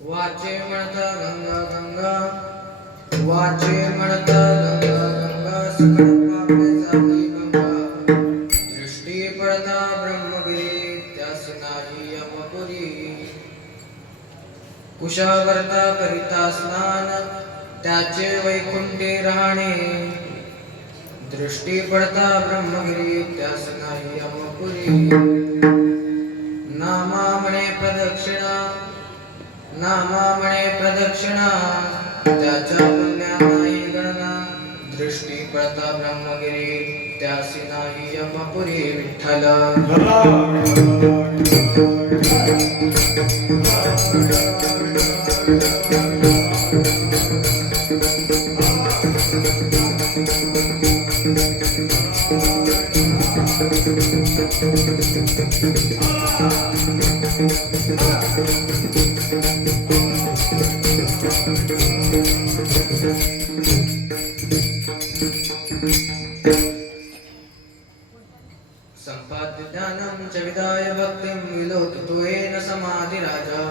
वाचे म्हणता गंगा गंगा, वाचे म्हणता गंगा गंगा, सकळ पापे जाती गंगा. दृष्टी पडता ब्रह्मगिरी, त्यास नाही यमपुरी. कुशावर्ता करिता स्नान, त्याचे वैकुंठी राहणे. दृष्टी पडता ब्रह्मगिरी, त्यास नाही यमपुरी. नामा म्हणे प्रदक्षिणा, नामा म्हणे प्रदक्षिणा, त्याच्या पुण्या नाही गणना. दृष्टी पडता ब्रह्मगिरी, त्यासी नाही यमपुरी. विठ्ठल संपाद्य ज्ञानं च विदाय भक्तिं, विलोकितो येन समाधिराजा.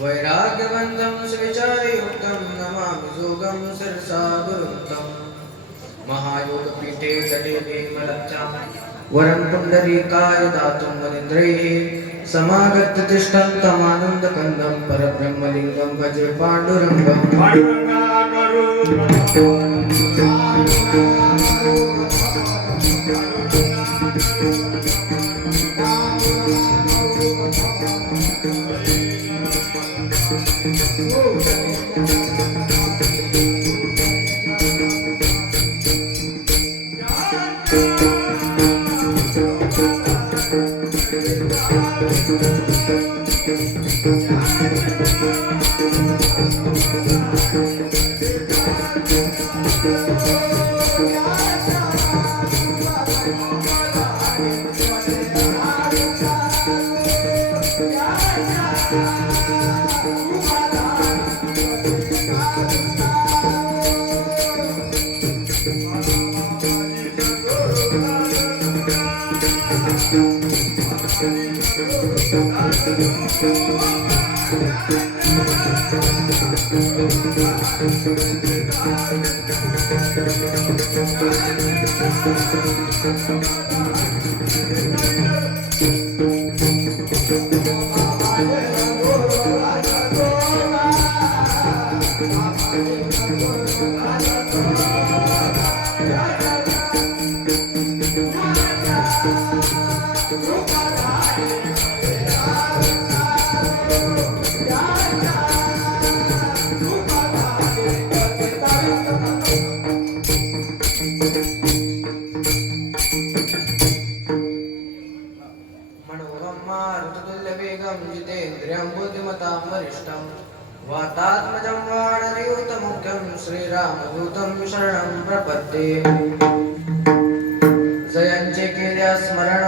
वैराग्यवन्तं सुविचारयुक्तं, नमामि योगं शिरसा गुरुं. महायोगपीठे तटे भीमलज्जां, वरं पुण्डरीकाय दातुं मनीन्द्रैः. समागत्य तिष्ठन्तमानन्दकन्दं, परब्रह्मलिङ्गं भजे पाण्डुरङ्गम्. जितेन्द्रियं बुद्धिमतां वरिष्ठं, वातात्मजं वानरयूतमुख्यं, श्रीरामदूतं शरणं प्रपद्ये. जयांचे केल्या स्मरण,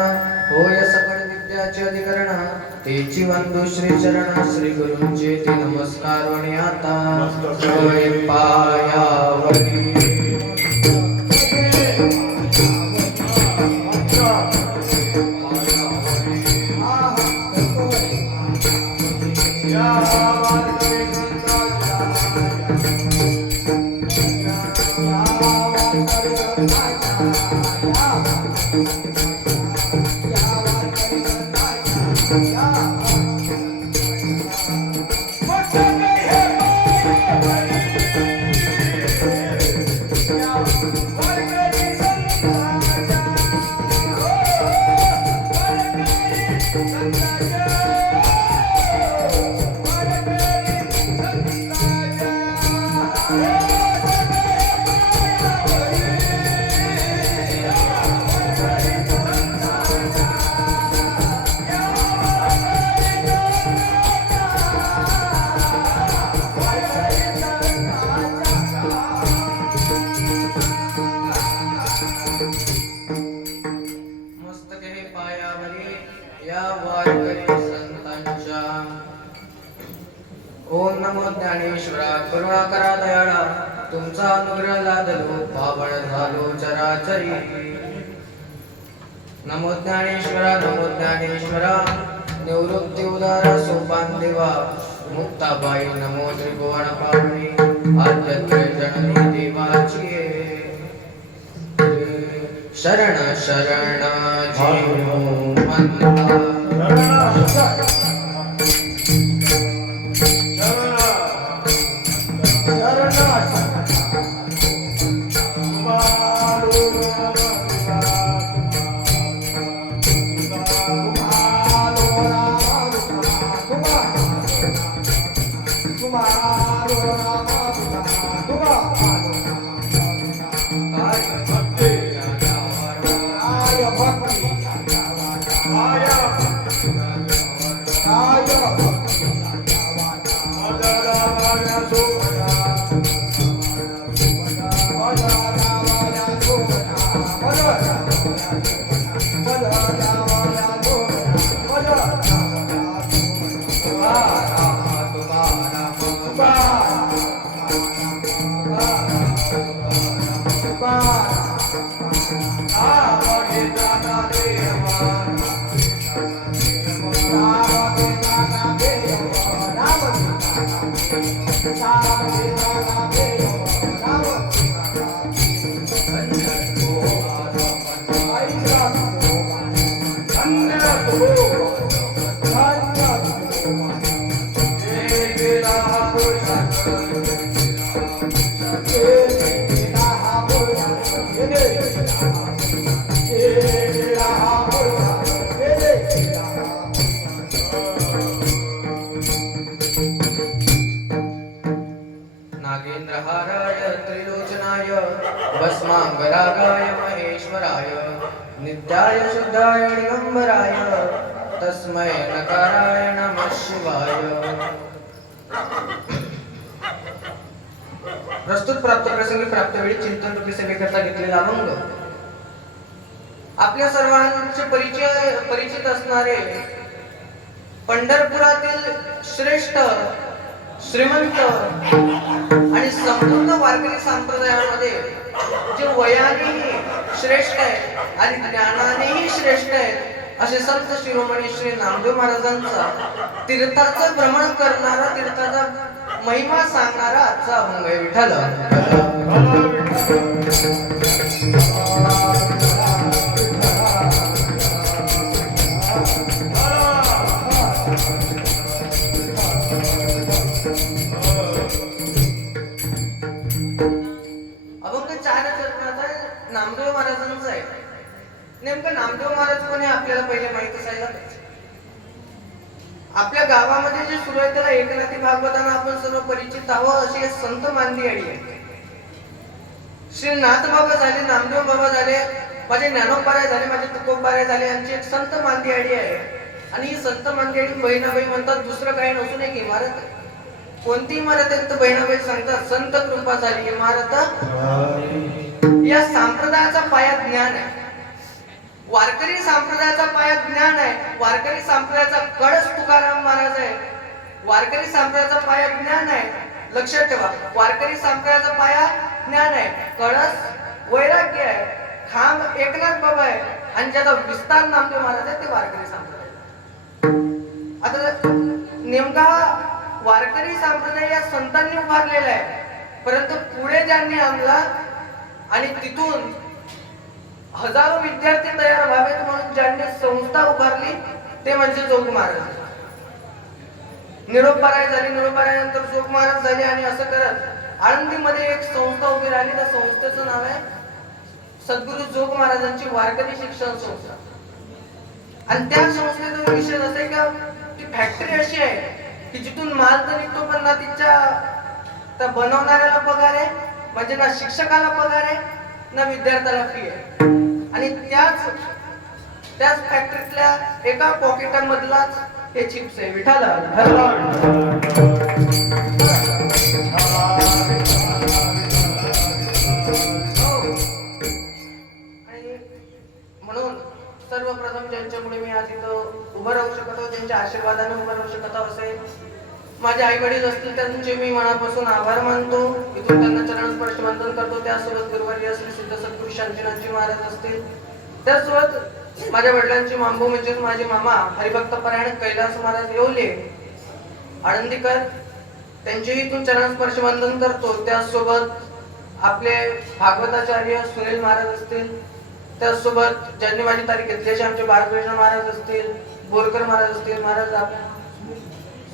होय सकळ विद्याचे अधिकरण. तेची वंदू श्री चरण, श्री गुरूंचे ते नमस्कार वणी आता. होय पायावरी संतांच्या. ओम नमो ज्ञानेश्वरा करुणाकरा दयाळा, तुमचा अनुग्रह लादलो पावण झालो चराचरी. नमो ज्ञानेश्वरा निवृत्ती उदारा सोपान देवा, मुक्ताबाई नमो त्रिभुवन पावनी, आद्यत्र जननी देवाची. शरण शरण जीव म्हणता नागेंद्रहाराय त्रिलोचनाय भस्मांगरागाय महेश्वराय नित्याय शुद्धाय दिगंबराय तस्मै नकाराय नमः शिवाय. प्रस्तुत प्राप्त प्रसंगी प्राप्त वेळी चिंतन रूपी सेवेकरता घेतलेला अभंग आपल्या सर्वांचे परिचित असणारे पंढरपुरातील श्रेष्ठ श्रीमंत आणि समृद्ध वारकरी संप्रदायामध्ये जे वयानेही श्रेष्ठ आहे आणि ज्ञानानेही श्रेष्ठ आहे असे संत शिरोमणी श्री नामदेव महाराजांचा तीर्थाचं भ्रमण करणारा, तीर्थाचा महिमा सांगणारा आजचा अभंग आहे. विठ्ठल अभंग 4 चरणाचा नामदेव महाराजांचा आहे. नेमकं नामदेव महाराज कोण आहे आपल्याला पहिले माहित असायला पाहिजे. आपल्या गावामध्ये जे सुरू आहे त्याला एकनाथी भागवतांना आपण सर्व परिचित आहोत. अशी संत मांदियाळी आहे. श्री नाथ बाबा झाले, नामदेव बाबा झाले, माझे ज्ञानोबाराय झाले, माझे तुकोबाराय झाले, यांची एक संत मांदियाळी आहे. आणि ही संत मांदियाळी बहिणाबाई म्हणतात. दुसरं काही नसून एक इमारत आहे. कोणती इमारत आहे तर बहिणाबाई सांगतात संत कृपा झाली इमारत. या संप्रदायाचा पाया ज्ञान आहे. वारकरी संप्रदायाचा पाया ज्ञान आहे. वारकरी संप्रदायाचा कळस तुकाराम महाराज आहे. वारकरी संप्रदायाचा पाया ज्ञान आहे. लक्षात ठेवा, वारकरी संप्रदायाचा पाया ज्ञान आहे, कळस वैराग्य आहे, खांब एकनाथ बाबा आहे आणि ज्याचा विस्तार नामदेव महाराज आहे ते वारकरी संप्रदाय. आता नेमका वारकरी संप्रदाय या संतांनी उभारलेला आहे. परंतु पुढे ज्यांनी आणला आणि तिथून हजारो विद्यार्थी तयार व्हावेत म्हणून ज्यांनी संस्था उभारली ते म्हणजे जोग महाराज. निरोपाराय झाली, निरोपारायनंतर जोग महाराज झाले आणि असं करत आळंदीमध्ये एक संस्था उभी राहिली. त्या संस्थेचं नाव आहे सद्गुरु जोग महाराजांची वारकरी शिक्षण संस्था. आणि त्या संस्थेचा विषय असा आहे का ती फॅक्टरी अशी आहे की जिथून माल तर निघतो पण ना त्या बनवणाऱ्याला पगार आहे, म्हणजे ना शिक्षकाला पगार आहे ना विद्यार्थ्याला फी आहे. आणि त्याच फॅक्टरीतल्या एका पॉकेटामधलाच हे चिप्स आहे. विठ्ठल म्हणून सर्वप्रथम ज्यांच्यामुळे मी आज इथं उभं राहू शकतो, ज्यांच्या आशीर्वादाने उभं शकत असेल. माझे आई वडील असतील त्यांचे मी मनापासून आभार मानतो. इथून त्यांना चरण स्पर्श वंदन करतो. त्यासोबत गुरुवर्य श्री सिद्ध सद्गुरू शांतीनाथजी महाराज असतील. त्यासोबत माझ्या वडिलांची मांबू म्हणजे माझे मामा हरिभक्त परायण कैलास महाराज येवले आळंदीकर त्यांचेही इथून चरण स्पर्श वंदन करतो. त्यासोबत आपले भागवताचार्य सुनील महाराज असतील. त्यासोबत ज्यांनी माझी तारीख घेतल्याचे आमचे बाळकृष्ण महाराज असतील, बोरकर महाराज असतील, महाराज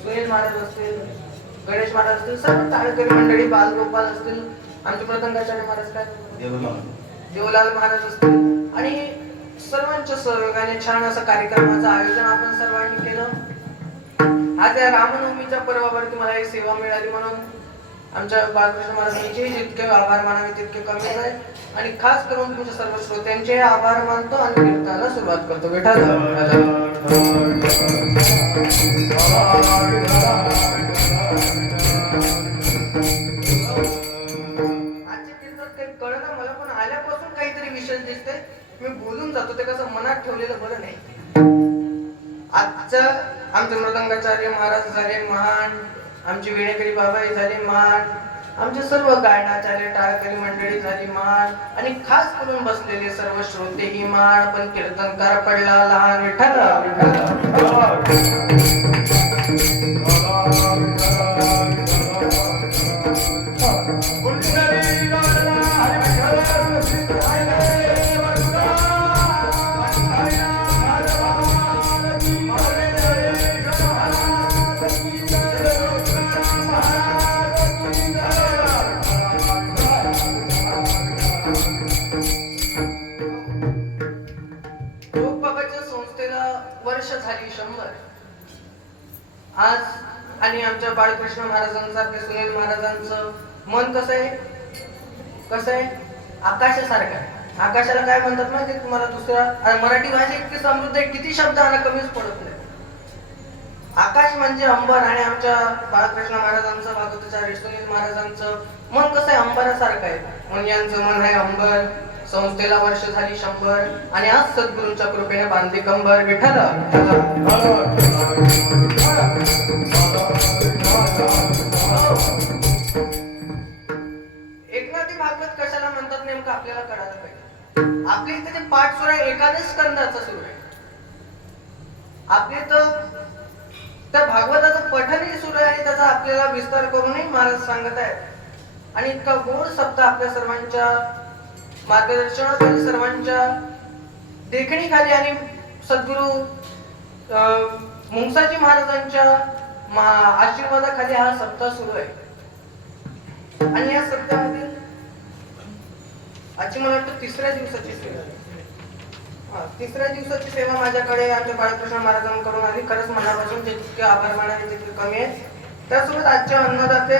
सुनील महाराज असतील, गणेश महाराज असतील, सर्व टाळकरी मंडळी, बालगोपाल असतील, आमचे प्रतंगाचार्य महाराज काय देवलाल महाराज असतील आणि सर्वांच्या सहयोगाने छान असं कार्यक्रमाचं आयोजन आपण सर्वांनी केलं. आज या रामनवमीच्या पर्वावरती मला ही सेवा मिळाली म्हणून आमच्या बाळकृष्ण महाराजांचे जितके आभार मानावे तितके कमी आहे आणि खास करून तुमच्या सर्व श्रोत्यांचे आभार मानतो आणि कीर्तनाला सुरुवात करतो. विठ्ठल आजच्या कीर्तनात काही कळना मला, पण आल्यापासून काहीतरी विशेष दिसते. मी बोलून जातो ते कसं मनात ठेवलेलं बरं नाही. आजचं आमचे मृदंगाचार्य महाराज झाले महान, आमची वेणेकरी बाबाई झाली महान, आमचे सर्व गायनाचार्य टाळकरी मंडळी झाली महान आणि खास करून बसलेले सर्व श्रोते ही महान. पण कीर्तनकार पडला लहान. विठ्ठल वर्ष झाली 100 आज. आणि आमच्या बाळकृष्ण महाराजांचं सुनील महाराजांचं मन कसं आहे आकाशासारखं आहे. आकाशाला काय म्हणतात माहिती तुम्हाला? दुसरा मराठी भाषा इतकी समृद्ध आहे, किती शब्द आणि कमीच पडत नाही. आकाश म्हणजे अंबर आणि आमच्या बाळकृष्ण महाराजांचं भागवताचार्य सुनील महाराजांचं मन कसं आहे? अंबरासारखं आहे. म्हणून यांचं मन आहे अंबर. संस्थेला वर्ष झाली 100 आणि आज सद्गुरूंच्या कृपेने बांधली कंबर. विठ्ठल एकनाथी भागवत कशाला म्हणतात नेमकं आपल्याला कळायला पाहिजे. आपल्या इथे ते पाठ सुरू आहे, एकादश स्कंदाचा सुरू आहे. आपले तर त्या भागवताचं पठणही सुरू आहे आणि त्याचा आपल्याला विस्तार करूनही महाराज सांगत आहेत. आणि इतका गोड सप्ताह आपल्या सर्वांच्या मार्गदर्शनाखाली, सर्वांच्या देखणीखाली आणि सद्गुरू मुंगसाजी महाराजांच्या आशीर्वादाखाली हा सप्ताह सुरू आहे. आणि या सप्ताहामध्ये आजची मला वाटतं तिसऱ्या दिवसाची सेवा माझ्याकडे आमच्या बाळकृष्ण महाराजांकडून आली. खरंच मनापासून जितके आभार मानावे तितके कमी आहे. त्यासोबत आजच्या अन्नदाते,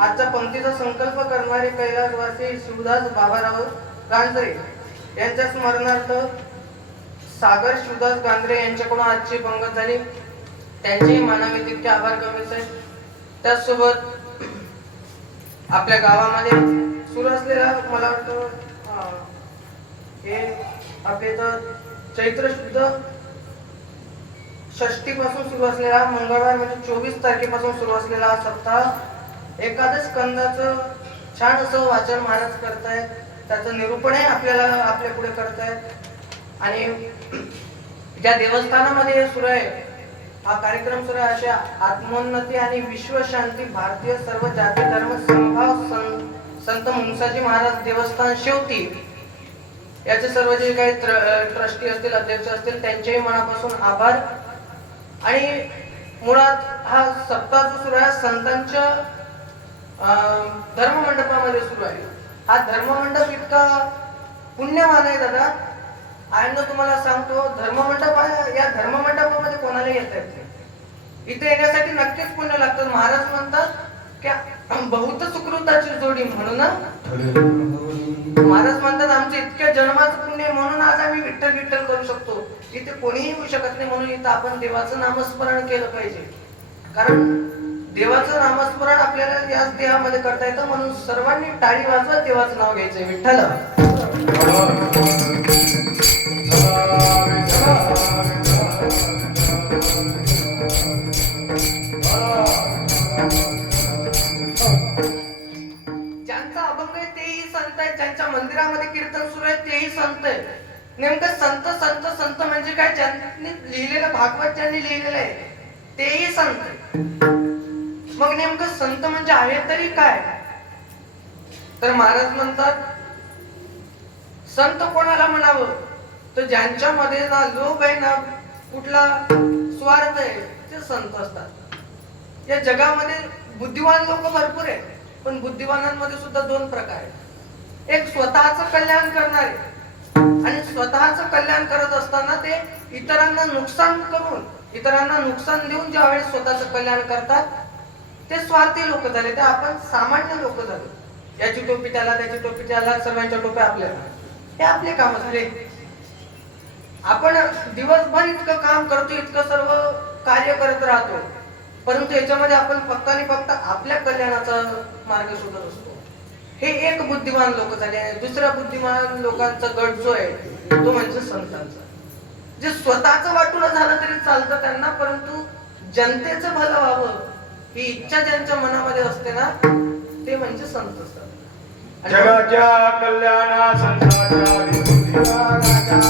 आजच्या पंक्तीचा संकल्प करणारे कैलासवासी शिवदास बाबाराव गांजरे यांच्या स्मरणार्थ सागर शिवदास गांजरे यांच्याकडून आजची पंगत झाली. त्यांचेही मानावे तितके आभार कमीच आहेत. त्याचसोबत आपल्या गावामध्ये सुरू असलेला मला वाटतं हे आपले तर चैत्र शुद्ध षष्टी पासून सुरू असलेला मंगळवार म्हणजे 24 तारखेपासून सुरू असलेला हा सप्ताह एकादश स्कंदाचं छान असं वाचन महाराज करतायत. त्याचं निरूपणही आपल्याला आपल्या पुढे करतायत. आणि ज्या देवस्थानामध्ये सुरू आहे हा कार्यक्रम सुरू आहे अशा आत्मोन्नती आणि विश्वशांती भारतीय सर्व जाती धर्म समभाव संत मुंगसाजी महाराज देवस्थान शेवटी याचे सर्व जे काही ट्रस्टी असतील, अध्यक्ष असतील त्यांचेही मनापासून आभार. आणि मुळात हा सप्ताह जो सुरू आहे संतांच्या धर्ममंडपामध्ये सुरू आहे. हा धर्ममंडप इतका पुण्यवान आहे दादा. आयंदा तुम्हाला सांगतो धर्ममंडप या धर्ममंडपामध्ये कोणाला येता येत नाही. इथे येण्यासाठी नक्कीच पुण्य लागतं. महाराज म्हणतात की बहुत सुकृताची जोडी म्हणून महाराज म्हणतात आमचं इतक्या जन्माचं पुण्य म्हणून आज आम्ही विठ्ठल विठ्ठल करू शकतो. इथे कोणीही येऊ शकत नाही म्हणून इथं आपण देवाचं नामस्मरण केलं पाहिजे. कारण देवाचं नामस्मरण आपल्याला याच देहामध्ये करता येतं. म्हणून सर्वांनी टाळी वाजवत देवाचं नाव घ्यायचंय. विठ्ठल ज्यांच्या मंदिरामध्ये कीर्तन सुरू आहे तेही संत आहे. नेमकं संत संत संत म्हणजे काय? ज्यांनी लिहिलेलं भागवत ज्यांनी लिहिलेलं आहे तेही संत आहे. मग नेमकं संत म्हणजे आहे तरी काय? तर महाराज म्हणतात संत कोणाला म्हणावं? तर ज्यांच्यामध्ये ना लोभ आहे ना कुठला स्वार्थ आहे ते संत असतात. या जगामध्ये बुद्धिवान लोक भरपूर आहेत, पण बुद्धिवानांमध्ये सुद्धा दोन प्रकार आहेत. एक स्वतःचं कल्याण करणारे, आणि स्वतःचं कल्याण करत असताना ते इतरांना नुकसान करून, इतरांना नुकसान देऊन ज्या वेळेस स्वतःचं कल्याण करतात ते स्वार्थी लोक झाले. ते आपण सामान्य लोक झालो. याची टोपी त्याला, त्याची टोपी त्याला, सर्वांच्या टोप्या आपल्याला. हे आपले काम झाले. आपण दिवसभर इतकं काम करतो, इतकं सर्व कार्य करत राहतो, परंतु याच्यामध्ये आपण फक्त आणि फक्त आपल्या कल्याणाचा मार्ग शोधत असतो. हे एक बुद्धिमान लोक झाले. आणि दुसऱ्या बुद्धिमान लोकांचा गट जो आहे तो म्हणजे संतांचा. जे स्वतःच वाटून झालं तरी चालतं त्यांना, परंतु जनतेचं भलं व्हावं ही इच्छा ज्यांच्या मनामध्ये असते ना ते म्हणजे संत असतात. जगाच्या कल्याणा संतांच्या विभूतीला, जगाच्या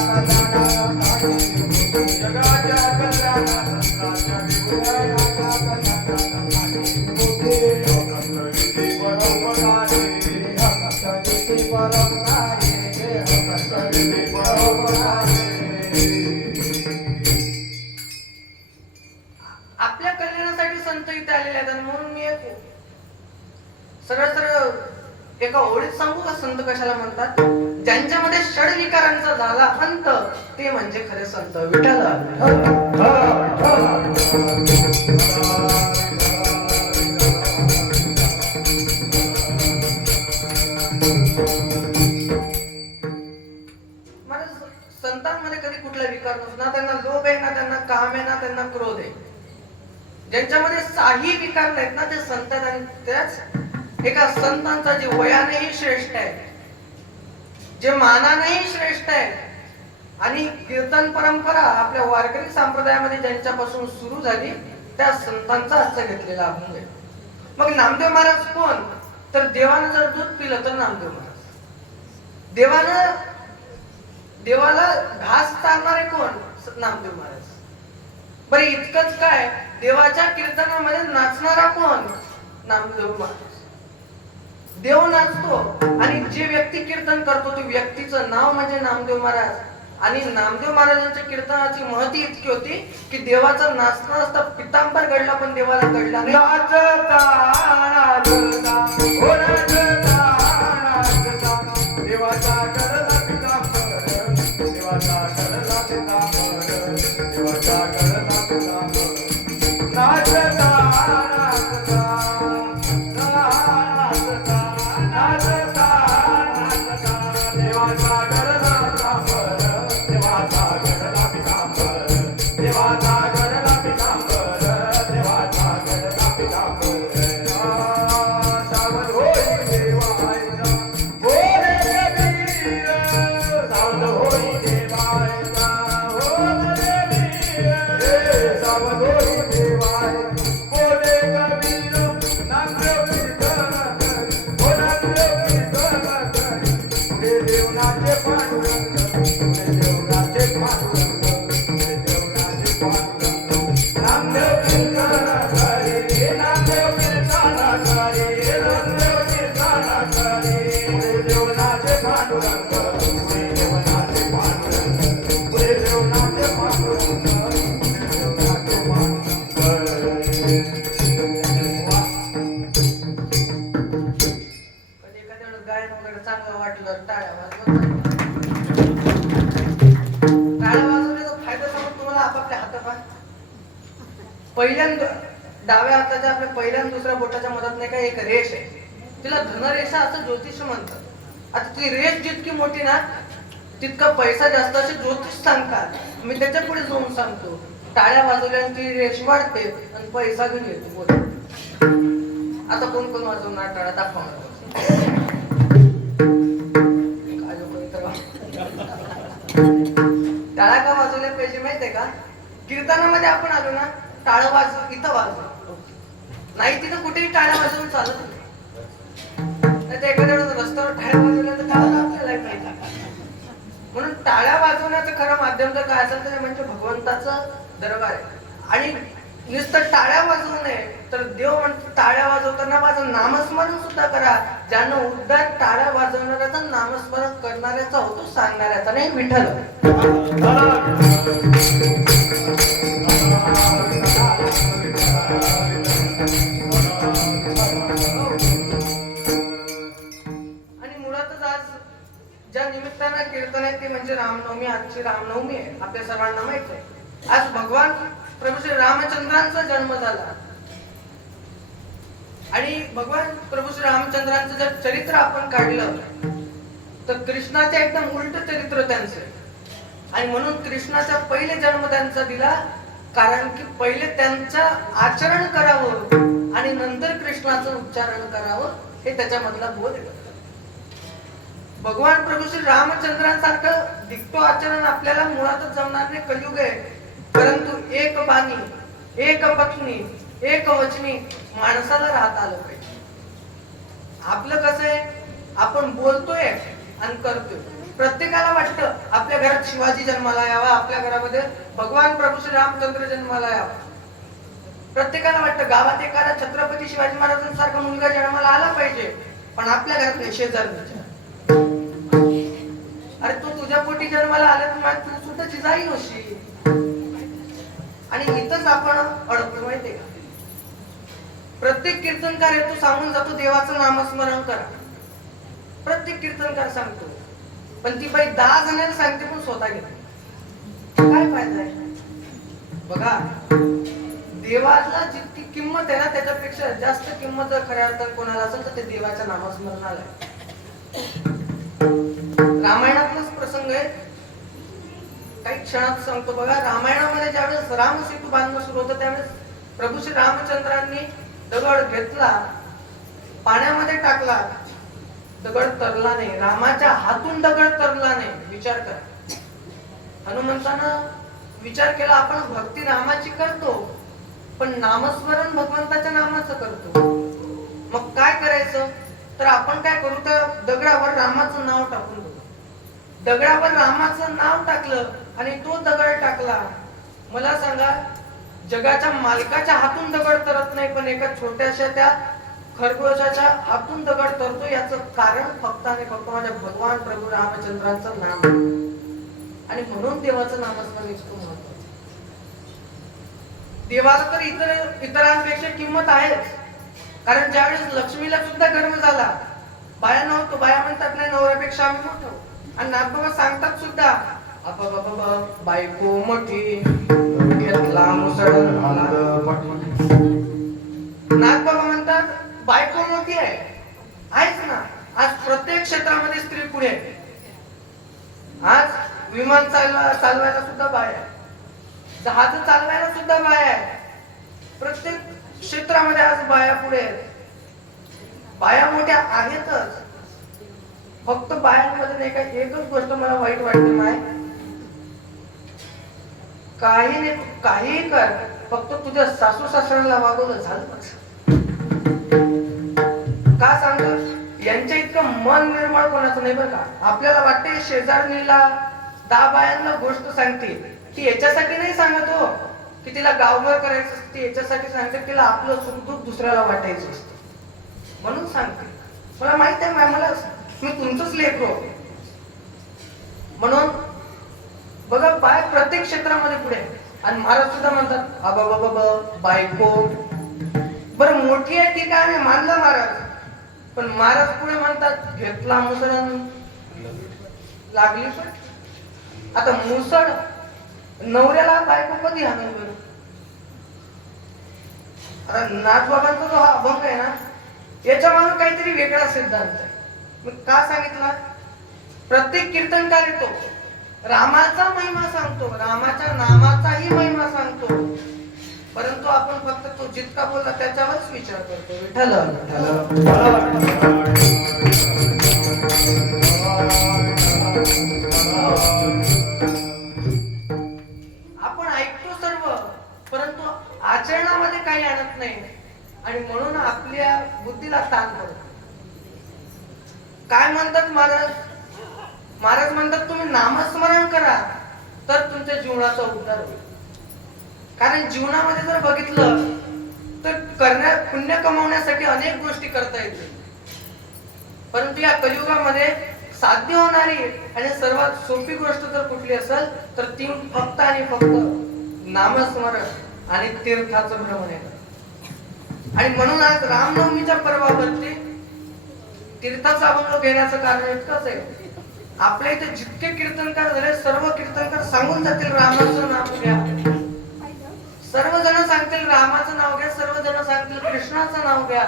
कल्याणा संतांच्या विभूतीला, आपल्या कल्याणासाठी संत इथे आलेले आहेत. म्हणून मी एक सरळ सरळ एका ओळीत सांगू का संत कशाला म्हणतात? ज्यांच्यामध्ये षड विकारांचा झाला अंत ते म्हणजे खरे संत. विठ्ठल संतांमध्ये कधी कुठला विकार नसतो. ना त्यांना लोभ आहे, ना त्यांना काम आहे, ना त्यांना क्रोध आहे. ज्यांच्यामध्ये साही विकार नाहीत ना ते संत. आणि त्याच एका संतांचा जे वयानेही श्रेष्ठ आहे, जे मानानेही श्रेष्ठ आहे, आणि कीर्तन परंपरा आपल्या वारकरी संप्रदायामध्ये ज्यांच्यापासून सुरू झाली त्या संतांचा आजचा घेतलेला अभंग आहे. मग नामदेव महाराज कोण? तर देवानं जर दूध पिलं तर नामदेव महाराज. देवाला घास चारणारे कोण? नामदेव महाराज. बरं इतकंच काय, देवाच्या कीर्तनामध्ये नाचणारा कोण? नामदेव महाराज. देव नाचतो आणि जे व्यक्ती कीर्तन करतो त्या व्यक्तीचं नाव म्हणजे नामदेव महाराज. आणि नामदेव महाराजांच्या कीर्तनाची महती इतकी होती की देवाचं नाचणं असतं, पितांबर घडला पण देवाला घडला नाही. देवाचा गडला पितांबर, देवाचा गडला पितांबर, देवाचा गडला पितांबर. नाचता नाचता नाचता नाचता नाचता देवाचा गडला पितांबर, देवाचा गडला पितांबर, देवाचा गडला पितांबर, देवाचा गडला पितांबर. सावध होई देवाचा बोले कबीर, सावध होई देवाचा बोले कबीर, सावध होई देवाचा बोले कबीर. नामदेव कीर्तन करी, हो नामदेव कीर्तन करी, पुढे देवनाचे पांडुरंग, पुढे देवनाचे पांडुरंग, पुढे देवनाचे पांडुरंग. नामदेव कीर्तन करी, नामदेव कीर्तन करी, नामदेव कीर्तन करी, पुढे देवनाचे पांडुरंग, पुढे देवनाचे पांडुरंग, पुढे देवनाचे पांडुरंग, पुढे देवनाचे पांडुरंग. कधी एखाद्या गायन वगैरे चांगलं वाटलं टाळ्या वाजवत. टाळ्या वाजवण्याचा फायदा सांगून तुम्हाला आपापल्या हातापा पहिल्यांदा डाव्या हाताच्या आपल्या पहिल्या आणि दुसऱ्या बोटाच्या मधात नाही का एक रेष आहे, तिला धनरेषा असं ज्योतिष म्हणतात. आता ती रेष जितकी मोठी ना तितका पैसा जास्त असे ज्योतिष सांगतात. मी त्याच्या पुढे जाऊन सांगतो टाळ्या वाजवल्याने ती रेष वाढते आणि पैसा घरी येतो. बोल आता कोण कोण वाजवणार टाळ्या? दाखवा मला. टाळ्या का वाजवल्या पाहिजे माहितीये का? कीर्तनामध्ये आपण आलो ना टाळं वाजव, इथं वाजव नाही, तिथं कुठेही टाळ्या वाजवून चालत नाही. एखाद्या रस्त्यावर टाळ्या वाजवल्या तर टाळा म्हणून टाळ्या वाजवण्याचं खरं माध्यम जर काय असेल तर म्हणजे भगवंताचं दरबार आहे. आणि नुसतं टाळ्या वाजवू नये तर देव म्हणतो टाळ्या वाजवताना माझं नामस्मरण सुद्धा करा. ज्यानं उद्धार टाळ्या वाजवणाऱ्याचा नामस्मरण करणाऱ्याचा होतो, सांगणाऱ्याचा नाही. विठ्ठल आणि मुळातच आज ज्या निमित्तानं कीर्तन आहे ते म्हणजे रामनवमी. आजची रामनवमी आहे, आपल्या सर्वांना माहित आहे. आज भगवान प्रभू श्री रामचंद्रांचा जन्म झाला. आणि भगवान प्रभू श्री रामचंद्रांचं जर चरित्र आपण काढलं तर कृष्णाचे एकदम उलट चरित्र त्यांचं. आणि म्हणून कृष्णाचा पहिले जन्म त्यांचा दिला, कारण की पहिले त्यांचं आचरण करावं आणि नंतर कृष्णाचं उच्चारण करावं, हे त्याच्यामधला बोध आहे. भगवान प्रभू श्री रामचंद्रांसारखं दिक्तो आचरण आपल्याला मुळातच जमणार नाही. कलियुग आहे. परंतु एक बाणी, एक पत्नी, एक वचनी माणसाला राहता आलं पाहिजे. आपलं कसं आहे, आपण बोलतोय आणि करतोय. प्रत्येकाला वाटतं आपल्या घरात शिवाजी जन्माला यावा, आपल्या घरामध्ये भगवान प्रभू श्री रामचंद्र जन्माला यावा. प्रत्येकाला वाटतं गावात एखादा छत्रपती शिवाजी महाराजांसारखा मुलगा जन्माला आला पाहिजे. पण आपल्या घरात नाही, शेजारच्या. अरे तू तुझ्या पोटी जन्माला आला तर तू सुद्धा जिजाई होशील. आणि इथंच आपण अडकलो माहितीये का. प्रत्येक कीर्तनकार येतो सांगून जातो देवाचं नामस्मरण करा. प्रत्येक कीर्तनकार सांगतो, पण ती बाई 10 जणांना सांगते पण स्वतः घेते. काय फायदा आहे. बघा, देवाला जितकी किंमत आहे ना त्याच्यापेक्षा जास्त किंमत जर खऱ्या अर्थात कोणाला असेल तर ते देवाच्या नामस्मरणाला आहे. रामायणातलाच प्रसंग आहे, काही क्षणात सांगतो. बघा, रामायणामध्ये ज्यावेळेस राम सेतू बांधणं सुरू होतं त्यावेळेस प्रभू श्री रामचंद्रांनी दगड घेतला, पाण्यामध्ये टाकला, दगड तरला नाही. रामाच्या हातून दगड तरला नाही. विचार करा. हनुमंतानं विचार केला, आपण भक्ती रामाची करतो पण नामस्मरण भगवंताच्या नामाचं करतो, मग काय करायचं. तर आपण काय करू, तर दगडावर रामाचं नाव टाकून देऊ. दगडावर रामाचं नाव टाकलं आणि तो दगड टाकला. मला सांगा, जगाच्या मालकाच्या हातून दगड तरत नाही पण एका छोट्याशा त्या खरगोशाच्या हातून दगड तरतो. याचं कारण फक्त आणि फक्त माझ्या भगवान प्रभू रामचंद्रांचं नाम. आणि म्हणून देवाचं नामस्मरण इतकं महत्त्वाचं. देवाला तर इतरांपेक्षा किंमत आहेच. कारण ज्यावेळेस लक्ष्मीला सुद्धा गर्व झाला, बाया नव्हतो, बाया म्हणतात नाही नवऱ्यापेक्षा आम्ही मोठो. आणि नागबाबा सांगतात सुद्धा, बायको मोठी घेतला मुसळ. नागबाबा म्हणतात बायको मोठी आहेच ना. आज प्रत्येक क्षेत्रामध्ये स्त्री पुढे आहे. आज विमान चालवायला सुद्धा बाय आहे, जहाज चालवायला सुद्धा बाय आहे. प्रत्येक क्षेत्रामध्ये आज बाया पुढे आहेत. बाया मोठ्या आहेतच. फक्त बायांमध्ये नाही का एकच गोष्ट मला वाईट वाटते, माय काही नाही, काहीही कर, फक्त तुझ्या सासू सासऱ्याला वागवलं झालं. का सांगतो, यांच्या इतकं मन निर्मळ कोणाचं नाही बरं का. आपल्याला वाटते शेजारणीला 10 बायांना गोष्ट सांगते, ती याच्यासाठी नाही सांगत हो की तिला गावभर करायचं असतं, ती याच्यासाठी सांगते तिला आपलं सुख दुःख दुसऱ्याला वाटायचं असतं म्हणून सांगते. मला माहित आहे, मला मी तुमचंच लेकरो. म्हणून बघा, बाय प्रत्येक क्षेत्रामध्ये पुढे. आणि महाराज सुद्धा म्हणतात बाबा बायको बरं मोठी आहे ठीक आहे, मानला महाराज. पण महाराज पुढे म्हणतात घेतला मुसळ लागली. पण आता मुसळ नवऱ्याला बायको कधी हाणेल बरं. आता नाथबाबांचा जो हा अभंग आहे ना, याच्या मागे काहीतरी वेगळा सिद्धांत आहे. मी का सांगितला, प्रत्येक कीर्तनकार येतो रामाचा महिमा सांगतो, रामाच्या नामाचाही महिमा सांगतो, परंतु आपण फक्त तो जितका बोलला त्याच्यावरच विचार करतो. विठ्ठल आपण ऐकतो सर्व, परंतु आचरणामध्ये काही आणत नाही. आणि म्हणून आपल्या बुद्धीला ताण पडतो. काय म्हणतात महाराज, महाराज म्हणतात तुम्ही नामस्मरण करा तर तुमच्या जीवनाचा उद्धार होईल. कारण जीवनामध्ये जर बघितलं तर पुण्य कमवण्यासाठी अनेक गोष्टी करता येतील, परंतु या कलियुगामध्ये साध्य होणारी आणि सर्वात सोपी गोष्ट जर कुठली असेल तर ती फक्त आणि फक्त नामस्मरण आणि तीर्थाचं भ्रमण आहे. आणि म्हणून आज रामनवमीच्या पर्वावरती तीर्थाचा अभंग घेण्याचं कारण इतकंच आहे. आपल्या इथे जितके कीर्तनकार झाले सर्व कीर्तनकार सांगून जातील रामाचं नाव घ्या, सर्वजण सांगतील रामाचं नाव घ्या, सर्वजण सांगतील कृष्णाचं नाव घ्या.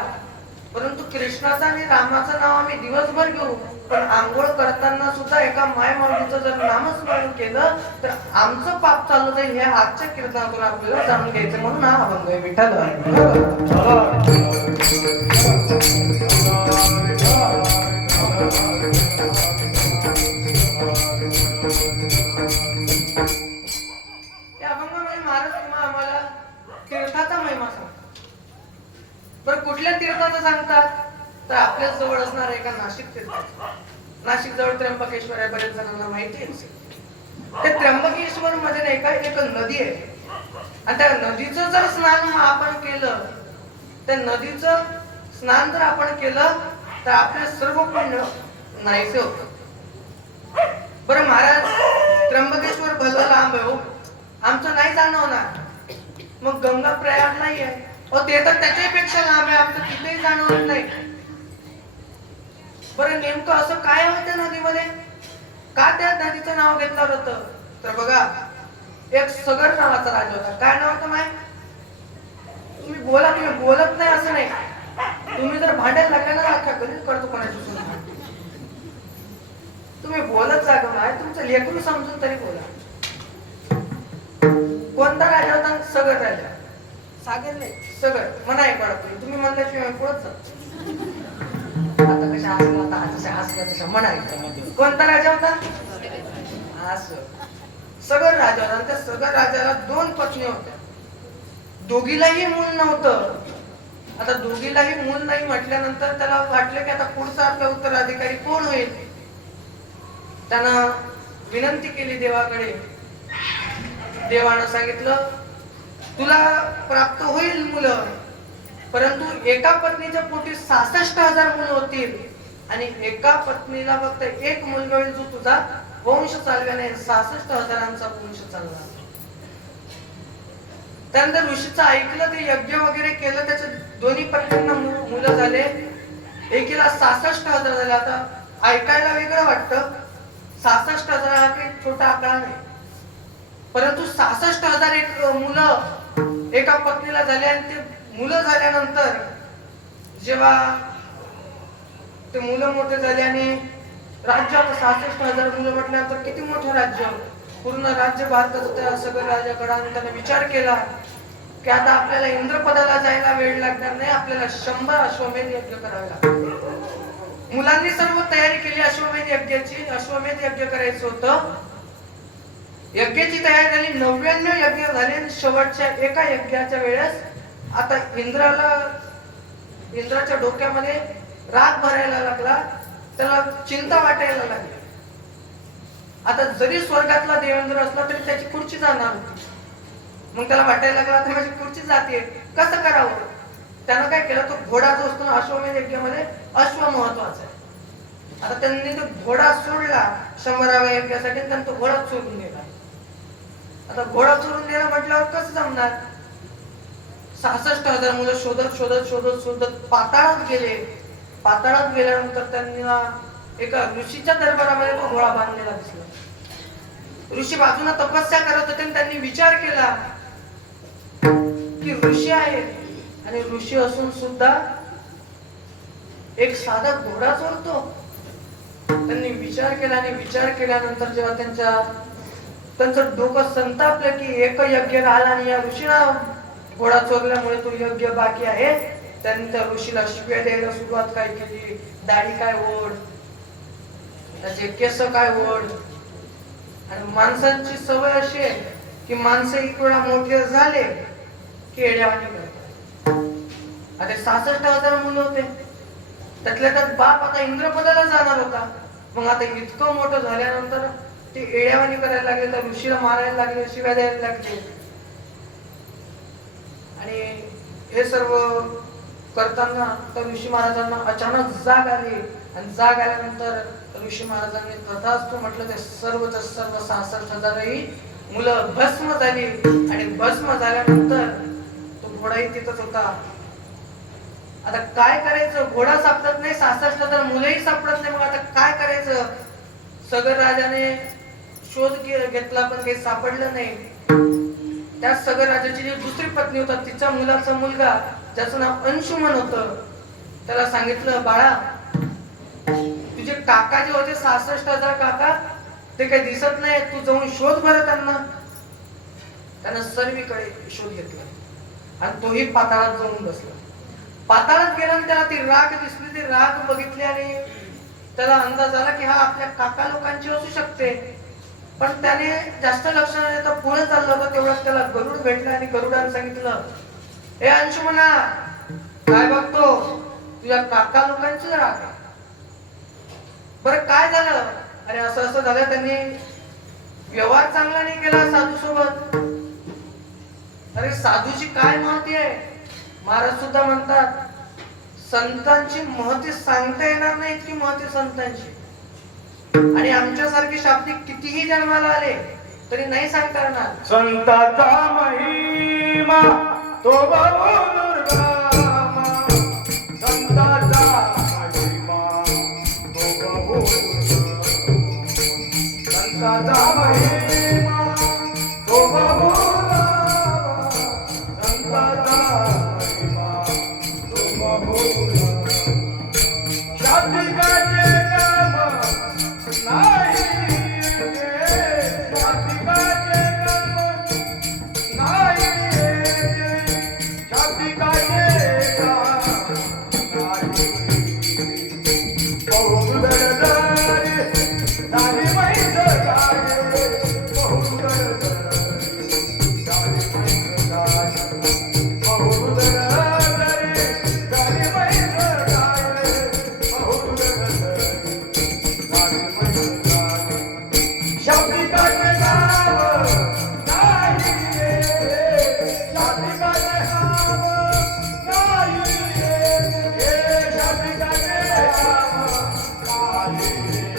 परंतु कृष्णाचं आणि रामाचं नाव आम्ही दिवसभर घेऊ, पण आंघोळ करताना सुद्धा एका माय माऊलीचं जर नामस्मरण केलं तर आमचं पाप चालू जाईल. हे आजच्या कीर्तनातून आपल्याला जाणून घ्यायचं. म्हणून हा अभंग आहे विठ्ठल. या अभंगामध्ये महाराज आम्हाला तीर्थाचा महिमा सांगतात. बरं कुठल्या तीर्थाचं सांगतात तर आपल्या जवळ असणार एका नाशिक तीर्थाचं. नाशिक जवळ त्र्यंबकेश्वर आहे, बरेच जणांना माहिती आहे. त्या त्र्यंबकेश्वर मध्ये नाही का एक नदी आहे, आणि त्या नदीचं जर स्नान आपण केलं, त्या नदीचं स्नान जर आपण केलं तर आपले सर्व पुण्य नाहीसे होतं. बरं महाराज त्र्यंबकेश्वर भलं लांब आहे हो, आमचं नाही जाणं होणार. मग गंगा प्रयाग नाही आहे, ते तर त्याच्यापेक्षा लांब आहे, आमचं तिथेही जाणं होत नाही. बरं नेमकं असं काय होतं नदीमध्ये, का त्या नदीचं नाव घेतलं होतं तर बघा, एक सगर नावाचा राजा होता. काय नाव होतं माय? तुम्ही बोलत नाही असं नाही. तुम्ही जर भांडायला लागला ना अख्ख्या गल्लीत करतो कोणाची सुद्धा, तुम्ही बोलत जा ग माय, तुमचं लेकरू समजून तरी बोला. कोणता राजा होता? सगर राजा. सागर नाही, सगर. म्हणा एक वेळा तुम्ही म्हणल्याशिवाय पुढच आता कशा असला आता असल्या तशा म्हणायचं. कोणता राजा होता? असं सगर राजा होता. त्या सगर राजाला 2 पत्नी होत्या. दोघीलाही मूल नव्हतं. आता दोघीलाही मूल नाही म्हटल्यानंतर त्याला वाटलं की आता पुढचा आपला उत्तराधिकारी कोण होईल. त्यानं विनंती केली देवाकडे. देवानं सांगितलं तुला प्राप्त होईल मुलं, परंतु एका पत्नीच्या पोटी 66,000 मुलं होतील आणि एका पत्नीला फक्त एक मुलगा होईल जो तुझा वंश चालवेने 66,000चा वंश चालला. त्यानंतर ऋषीचं ऐकलं, ते यज्ञ वगैरे केलं, त्याच्या दोन्ही पत्नींना मुलं झाले. एकीला 66,000 झाले. आता ऐकायला वेगळं वाटतं, 66,000 हा काही छोटा आकडा नाही, परंतु 66,000 एक मुलं एका पत्नीला झाले. आणि ते मुलं झाल्यानंतर जेव्हा ते मुलं मोठे झाले आणि राज्यात 66,000 मुलं म्हटल्यानंतर किती मोठं राज्य, पूर्ण राज्य भारताचं त्या सगळं राजाकडे. आणि त्याने विचार केला की आता आपल्याला इंद्रपदाला जायला वेळ लागणार नाही, आपल्याला 100 अश्वमेध यज्ञ करावे लागतील. मुलांनी सर्व तयारी केली अश्वमेध यज्ञाची. अश्वमेध यज्ञ करायचं होतं. यज्ञाची तयारी झाली, 99 यज्ञ झाले. शेवटच्या एका यज्ञाच्या वेळेस आता इंद्राच्या डोक्यामध्ये राग भरायला लागला, त्याला चिंता वाटायला लागली. आता जरी स्वर्गातला देवेंद्र असला तरी त्याची खुर्ची जाणार होती. मग त्याला वाटायला लागला आता माझी खुर्ची जाते, कसं करावं. त्यानं काय केलं, तो घोडा जो असतो ना अश्वमेध यज्ञामध्ये अश्व महत्वाचा आहे. आता त्यांनी तो घोडा सोडला 100व्या यज्ञासाठी, त्यांनी तो घोडा चोरून गेला. आता घोडा चोरून गेला म्हटल्यावर कसं जमणार. 66,000 मुलं शोधत शोधत शोधत शोधत पाताळात गेले. पाताळात गेल्यानंतर त्यांना एका ऋषीच्या दरबारामध्ये तो घोडा बांधलेला दिसला. ऋषी बाजूला तपस्या करत होते. त्यांनी विचार केला की ऋषी आहेत आणि ऋषी असून सुद्धा एक साधा घोडा चोरतो. त्यांनी विचार केला आणि विचार केल्यानंतर जेव्हा त्यांचं डोकं संतापलं की एक यज्ञ राहिला आणि या ऋषीला घोडा चोरल्यामुळे तो यज्ञ बाकी आहे, त्यांनी त्या ऋषीला शिव्या द्यायला सुरुवात काय केली. दाढी काय ओढ, त्याचे केस काय ओढ. आणि माणसांची सवय अशी आहे की माणसं एक वेळा मोठे झाले की येड्यावानी करतात. आता 66,000 मुलं होते, त्यातल्या त्यात बाप आता इंद्रपदाला जाणार होता. मग आता इतकं मोठं झाल्यानंतर ते एड्यावानी करायला लागले, त्या ऋषीला मारायला लागले, शिव्या द्यायला लागले. आणि हे सर्व करताना त्या ऋषी महाराजांना अचानक जाग आली आणि जाग आल्यानंतर ऋषी महाराजांनी तथास्तु म्हटलं. ते सर्वच सर्व 66,000ही मुलं भस्म झाली आणि भस्म झाल्यानंतर तो घोडाही तिथंच होता. आता काय करायचं? घोडा सापडत नाही, 66,000 मुलंही सापडत नाही. मग आता काय करायचं? सगर राजाने शोध घेतला पण काही सापडलं नाही. त्या सगर राजाची जी दुसरी पत्नी होता, तिच्या मुलाचा मुलगा ज्याचं नाव अंशुमन होतं, त्याला सांगितलं, बाळा तुझे काका जे होते 66,000 काका, ते काही दिसत नाही, तू जाऊन शोध बरं त्यांना. त्यानं सर्वीकडे शोध घेतला आणि तोही पाताळात जाऊन बसला. पाताळात गेला आणि त्याला ती राख दिसली. ती राख बघितली आणि त्याला अंदाज आला की हा आपल्या काका लोकांची असू शकते. पण त्याने जास्त लक्ष न देता पुढे चाललं होतं. तेवढ्यात त्याला गरुड भेटला आणि गरुडाने सांगितलं, हे अंशुमना, काय बघतो? तुझ्या काका लोकांची राख. बरं काय झालं? अरे असं असं झालं, त्यांनी व्यवहार चांगला नाही केला साधू सोबत. अरे साधूची काय महती आहे? महाराज सुद्धा म्हणतात, संतांची महती सांगता येणार नाही इतकी महती संतांची. आणि आमच्यासारखे शाब्दिक कितीही जन्माला आले तरी नाही सांगता येणार. संताचा महिमा तो बहु दुर्गम, संताचा महिमा तो बहु दुर्गम, संताचा महिमा तो बहु दुर्गम, संताचा महिमा तो बहु दुर्गम. शाब्दिकाचे काम नाही रे, शाब्दिकाचे काम नाही रे, शाब्दिकाचे काम नाही. बहुदरदारी झाली म्हैस गाय, बहुदरदारी झाली म्हैस गाय, बहुदरदारी झाली म्हैस गाय, बहुदरदारी झाली म्हैस गाय. शाब्दिकाचे काम नाही रे, शाब्दिकाचे काम नाही रे, शाब्दिकाचे काम नाही रे.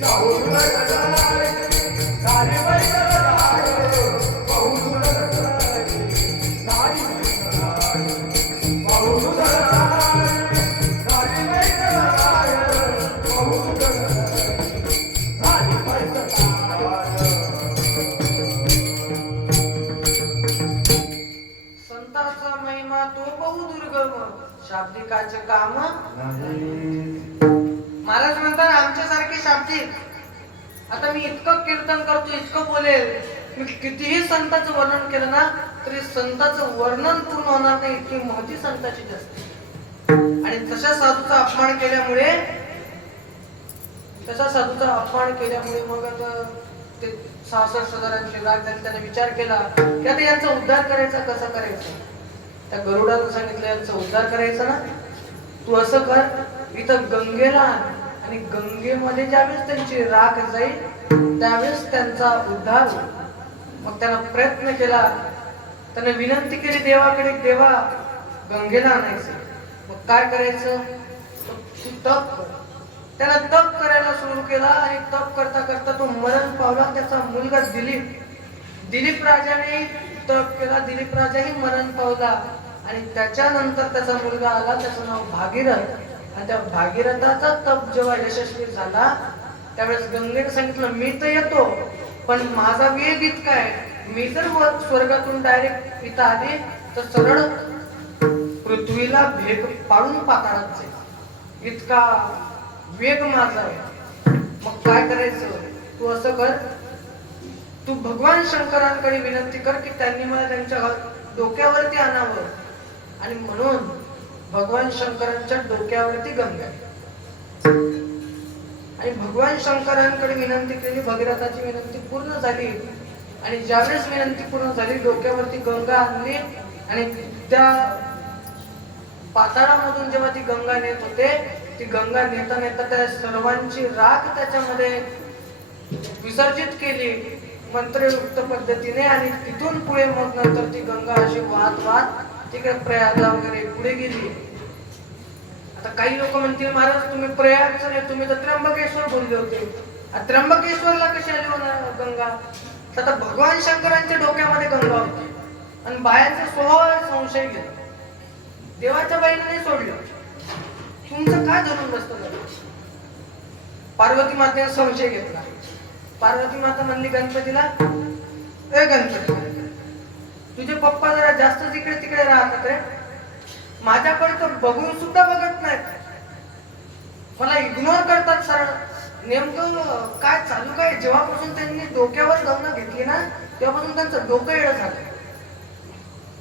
बहुदरदारी झाली म्हैस गाय, बहुदरदारी झाली म्हैस गाय, बहुदरदारी झाली म्हैस गाय, बहुदरदारी झाली म्हैस गाय. संतांचा महिमा तो बहु दुर्गम, शाब्दिकाचे काम. महाराज म्हणतात, आमच्यासारखे शाब्दिक, आता मी इतकं कीर्तन करतो, इतकं बोलेल, मी कितीही संतांचं वर्णन केलं ना तरी संतांचं वर्णन पूर्ण होणार नाही, इतकी महती संतांची जास्त. आणि तशा साधूचा अपमान केल्यामुळे मग आता ते 66,000 राग झाली. त्याने विचार केला की आता यांचा उद्धार करायचा, कसा करायचा. त्या गरुडाला सांगितलं, यांचा उद्धार करायचा ना, तू असं कर, इथं गंगेला आणि गंगेमध्ये ज्यावेळेस त्यांची राख जाईल त्यावेळेस त्यांचा उद्धार होईल. मग त्यानं प्रयत्न केला, त्याने विनंती केली देवाकडे, देवा गंगेला आणायचं. मग काय करायचं? तू तप कर. त्यानं तप करायला सुरू केला आणि तप करता करता तो मरण पावला. त्याचा मुलगा दिलीप राजाने तप केला, दिलीप राजाही मरण पावला. आणि त्याच्यानंतर त्याचा मुलगा आला, त्याचं नाव भागीरथ. आणि त्या भागीरथाचा तप जेव्हा यशस्वी झाला त्यावेळेस गंगेने सांगितलं, मी तर येतो पण माझा वेग इतका आहे, मी जर स्वर्गातून डायरेक्ट इथं आले तर सरळ पृथ्वीला भेग पाडून पाताळात जाईल, इतका वेग माझा आहे. मग काय करायचं? तू असं कर, तू भगवान शंकरांकडे विनंती कर की त्यांनी मला त्यांच्या डोक्यावरती आणावं. आणि म्हणून भगवान शंकरांच्या डोक्यावरती गंगा आहे. आणि भगवान शंकरांकडे विनंती केली, भगीरथाची विनंती पूर्ण झाली. आणि ज्यावेळेस विनंती पूर्ण झाली, डोक्यावरती गंगा आणली आणि त्या पाताळामधून जेव्हा ती गंगा नेत होते ती गंगा नेता नेता त्या सर्वांची राख त्याच्यामध्ये विसर्जित केली मंत्रयुक्त पद्धतीने, आणि तिथून पुढे मग नंतर ती गंगा अशी वाहत वाहत तिकडे प्रयागला वगैरे पुढे गेली. आता काही लोक म्हणतील महाराज तुम्ही प्रयागचं नाही, तुम्ही तर त्र्यंबकेश्वर बोलले होते. त्र्यंबकेश्वरला कशी आली होणार गंगा? तर आता भगवान शंकरांच्या डोक्यामध्ये गंगा होती आणि बायांचा स्वभाव संशय घेतला. देवाच्या बाईने नाही सोडलं, तुमचं काय धरून बसतं? पार्वती मातेने संशय घेतला. पार्वती माता म्हणली गणपतीला, ए गणपती, तुझे पप्पा जरा जास्त इकडे तिकडे राहतात रे, माझ्याकडे तर बघून सुद्धा बघत नाहीत, मला इग्नोर करतात सरळ. नेमकं काय चालू काय? जेव्हापासून त्यांनी डोक्यावर गंगा घेतली ना तेव्हापासून त्यांचं डोकं येडं झालं.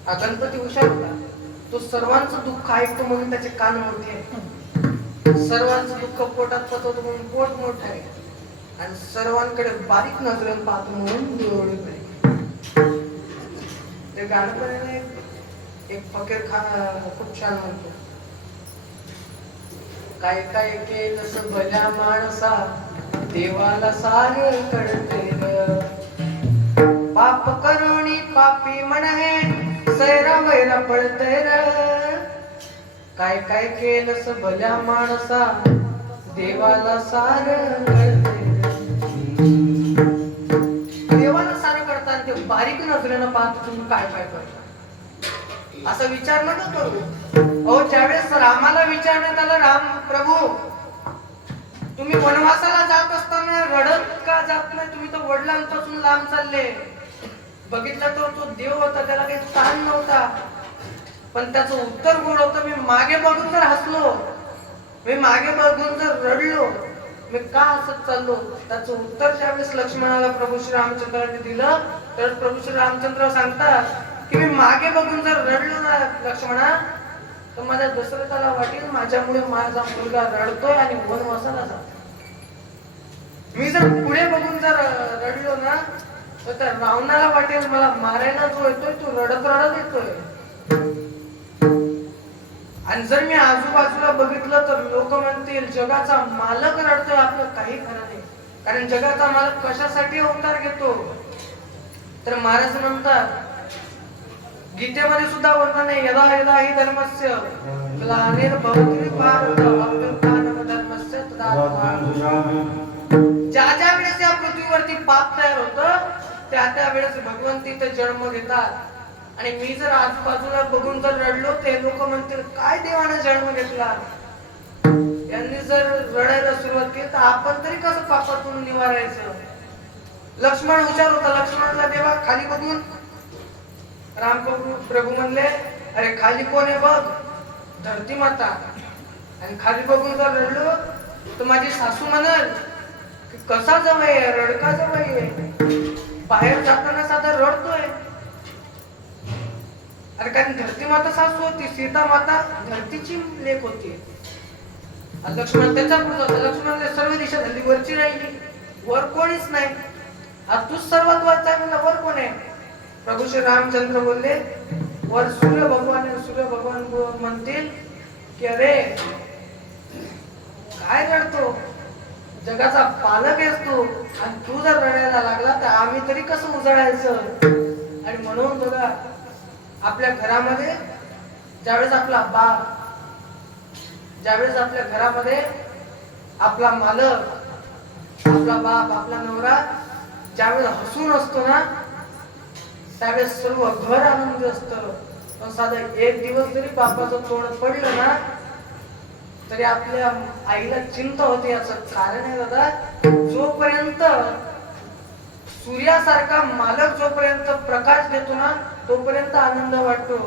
हा गणपती हुशार होता, तो सर्वांचं दुःख ऐकतो म्हणून त्याचे कान मोठे आहेत, सर्वांचं दुःख पोटात पचवतो म्हणून पोट मोठं आहे, आणि सर्वांकडे बारीक नजरेने पाहतो म्हणून डोळे बरे. ते गाणं पण आहे ना, एक फकीर खान खूप छान म्हणतो, काय काय केलंस भल्या माणसा देवाला सारे कळते र, पाप करुणी पापी म्हण हे सैरा वैरा पळते र, काय काय केलंस भल्या माणसा देवाला सार कळते. देवाला सारं करतात ते बारीक नजरेनं पाहत तुम्ही काय काय करता असा विचार नका करू. अहो ज्यावेळेस रामाला विचारण्यात आलं, राम प्रभू तुम्ही वनवासाला जात असताना रडत का जात नाही, तुम्ही तर वडिलांपासून लांब चालले. बघितलं तर तो देव होता, त्याला काही ताण नव्हता, पण त्याचं उत्तर गोड होतं, मी मागे बघून जर हसलो, मी मागे बघून जर रडलो, मी का हसत चाललो. त्याचं उत्तर ज्यावेळेस लक्ष्मणाला प्रभू श्री रामचंद्रांनी दिलं, तर प्रभू श्री रामचंद्र सांगतात की मी मागे बघून जर रडलो ना लक्ष्मणा, तर माझ्या दशरथाला वाटेल माझ्यामुळे माझा मुलगा रडतोय आणि वनवासाला जातो. मी जर पुढे बघून जर रडलो ना, तर त्या रावणाला वाटेल मला मारायला जो येतोय तो रडत रडत येतोय. आणि जर मी आजूबाजूला बघितलं तर लोक म्हणतील जगाचा मालक रडतोय, आपलं काही खरं नाही. कारण जगाचा मालक कशासाठी अवतार घेतो, तर महाराज म्हणतात गीतेमध्ये सुद्धा वर्णन आहे, यदा यदा हि धर्मस्य ग्लानिर्भवति भारत अभ्युत्थानम धर्मस्य तदात्मानं. ज्या ज्या वेळेस या पृथ्वीवरती पाप तयार होतं त्या त्या वेळेस भगवंत तिथे जन्म घेतात. आणि मी जर आजूबाजूला बघून जर रडलो, ते लोक म्हणतील काय देवाने जन्म घेतला. यांनी जर रडायला सुरुवात केली तर आपण तरी कसं पापातून निवारायचं. लक्ष्मण हुशार होता, लक्ष्मणला देवा खाली बघून राम प्रभू म्हणले, अरे खाली कोण आहे बघ, धरती माता. आणि खाली बघून जर रडलो तर माझी सासू म्हणाल की कसा जवळ रडका जवळ बाहेर जाताना साधा रडतोय. अरे कारण धरती माता सासू होती, सीता माता धरतीची लेक होती. लक्ष्मण त्याचा पुढे होता. लक्ष्मण सर्व दिशा झाली, वरची राहिली, वर कोणीच नाही. आज तूच सर्वात वरचा आहे म्हणलं, वर कोण आहे. प्रभू श्री रामचंद्र बोलले, वर सूर्य भगवान आहे. सूर्य भगवान म्हणतील की अरे काय रडतो, जगाचा पालक आहेस तू, आणि तू जर रडायला लागला तर आम्ही तरी कसं उजळायचं. आणि म्हणून बघा आपल्या घरामध्ये ज्यावेळेस आपला बाप, ज्यावेळेस आपल्या घरामध्ये आपला मालक, आपला बाप, आपला नवरा ज्यावेळेस हसून असतो ना, त्यावेळेस सर्व घर आनंदी असतं. पण साधं एक दिवस जरी बापाचं तोंड पडलं ना तरी आपल्या आईला चिंता होते. याचं कारण आहे दादा, जोपर्यंत सूर्यासारखा मालक जोपर्यंत प्रकाश देतो ना तोपर्यंत आनंद वाटतो.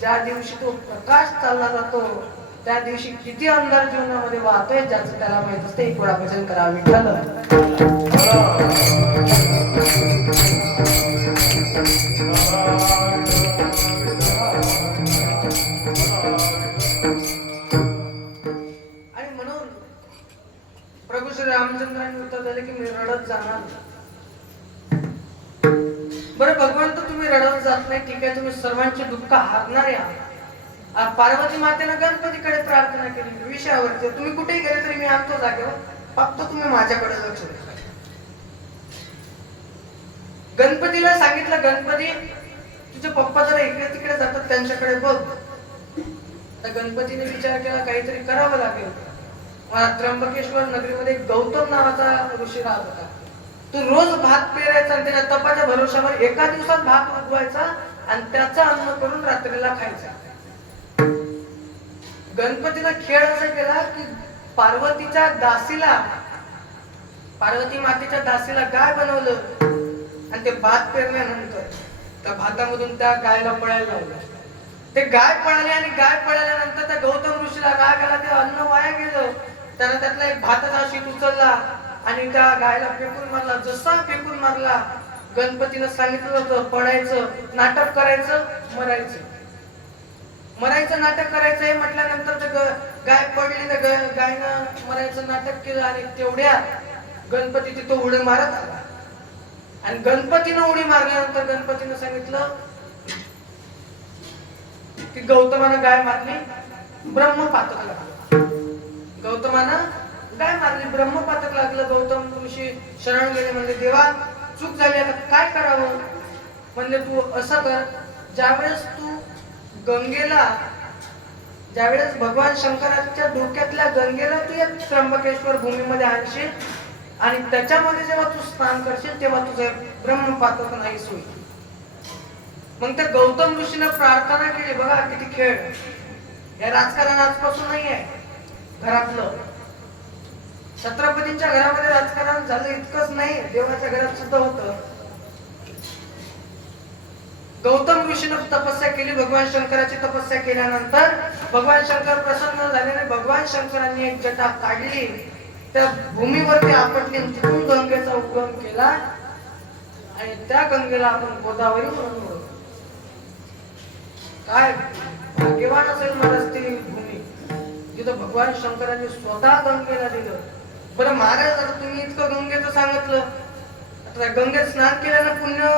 ज्या दिवशी तो प्रकाश चालला जातो त्या दिवशी किती अंधार जीवनामध्ये वाहतोय ज्याचं त्याला माहित असते. एक वेळा भजन करा विठ्ठल. आणि म्हणून प्रभू श्री रामचंद्रांनी उत्तर दिले की मी रडत जाणार. बरं भगवंत तुम्ही रडत जात नाही, ठीक आहे, तुम्ही सर्वांचे दुःख हारणारे आहात, पार्वती मातेनं गणपतीकडे प्रार्थना केली विषयावरती, तुम्ही कुठेही गेले तरी मी आणतो जागेवर, फक्त तुम्ही माझ्याकडे लक्ष द्या. गणपतीला सांगितलं, गणपती तुझे पप्पा जरा इकडे तिकडे जातात त्यांच्याकडे बघ. तर गणपतीने विचार केला काहीतरी करावं लागेल. मला त्र्यंबकेश्वर नगरीमध्ये गौतम नावाचा ऋषी राहत होता. तो रोज भात पेरायचा आणि त्याच्या तपाच्या भरोशावर एका दिवसात भात उगवायचा आणि त्याचं अन्न करून रात्रीला खायचा. गणपतीचा खेळ असा केला की पार्वतीच्या दासीला, पार्वती मातेच्या दासीला गाय बनवलं आणि ते भात पेरल्यानंतर त्या भातामधून त्या गायला पळायला लावलं. ते गाय पळाले आणि गाय पळाल्यानंतर त्या गौतम ऋषीला राग आला, ते अन्न वाया गेलं. त्यानं त्यातला एक भाताचा शीत उचलला आणि त्या गायला फेकून मारला. जसा फेकून मारला, गणपतीनं सांगितलं होतं पडायचं, नाटक करायचं, मरायचं. मरायचं नाटक करायचं हे म्हटल्यानंतर गाय पडली, तर गायनं मरायचं नाटक केलं आणि तेवढ्यात गणपती तिथं उडी मारत आला. आणि गणपतीनं उडी मारल्यानंतर गणपतीनं सांगितलं की गौतमानं गाय मारली, ब्रह्मपातक लागलं. गौतमानं गाय मारली, ब्रह्मपातक लागलं. गौतम ऋषी शरण गेले, म्हणजे देवा चूक झाली, आता काय करावं. म्हणजे तू असं कर, ज्यावेळेस तू गंगेला, ज्यावेळेस भगवान शंकराच्या डोक्यातल्या गंगेला तू या त्र्यंबकेश्वर भूमीमध्ये आणशील आणि त्याच्यामध्ये जेव्हा तू स्नान करशील तेव्हा तुझं ब्रह्मपातक नाही होईल. मग त्या गौतम ऋषीने प्रार्थना केली. बघा किती खेळ. या राजकारण आजपासून नाही आहे, घरातलं. छत्रपतींच्या घरामध्ये राजकारण झालं इतकंच नाही, देवाच्या घरात सुद्धा होतं. गौतम ऋषीने तपस्या केली, भगवान शंकराची तपस्या केल्यानंतर भगवान शंकर प्रसन्न झाल्याने भगवान शंकरांनी एक जटा काढली, त्या भूमीवरती आपटली, तिथून गंगेचा उगम केला आणि त्या गंगेला आपण गोदावरी म्हणून ओळखतो. काय भाग्यवान असेल महाराज ती भूमी, जिथं भगवान शंकरांनी स्वतः गंगेला दिलं. बरं महाराज, जर तुम्ही इतकं गंगेचं सांगितलं, आता गंगेत स्नान केल्यानं पुण्य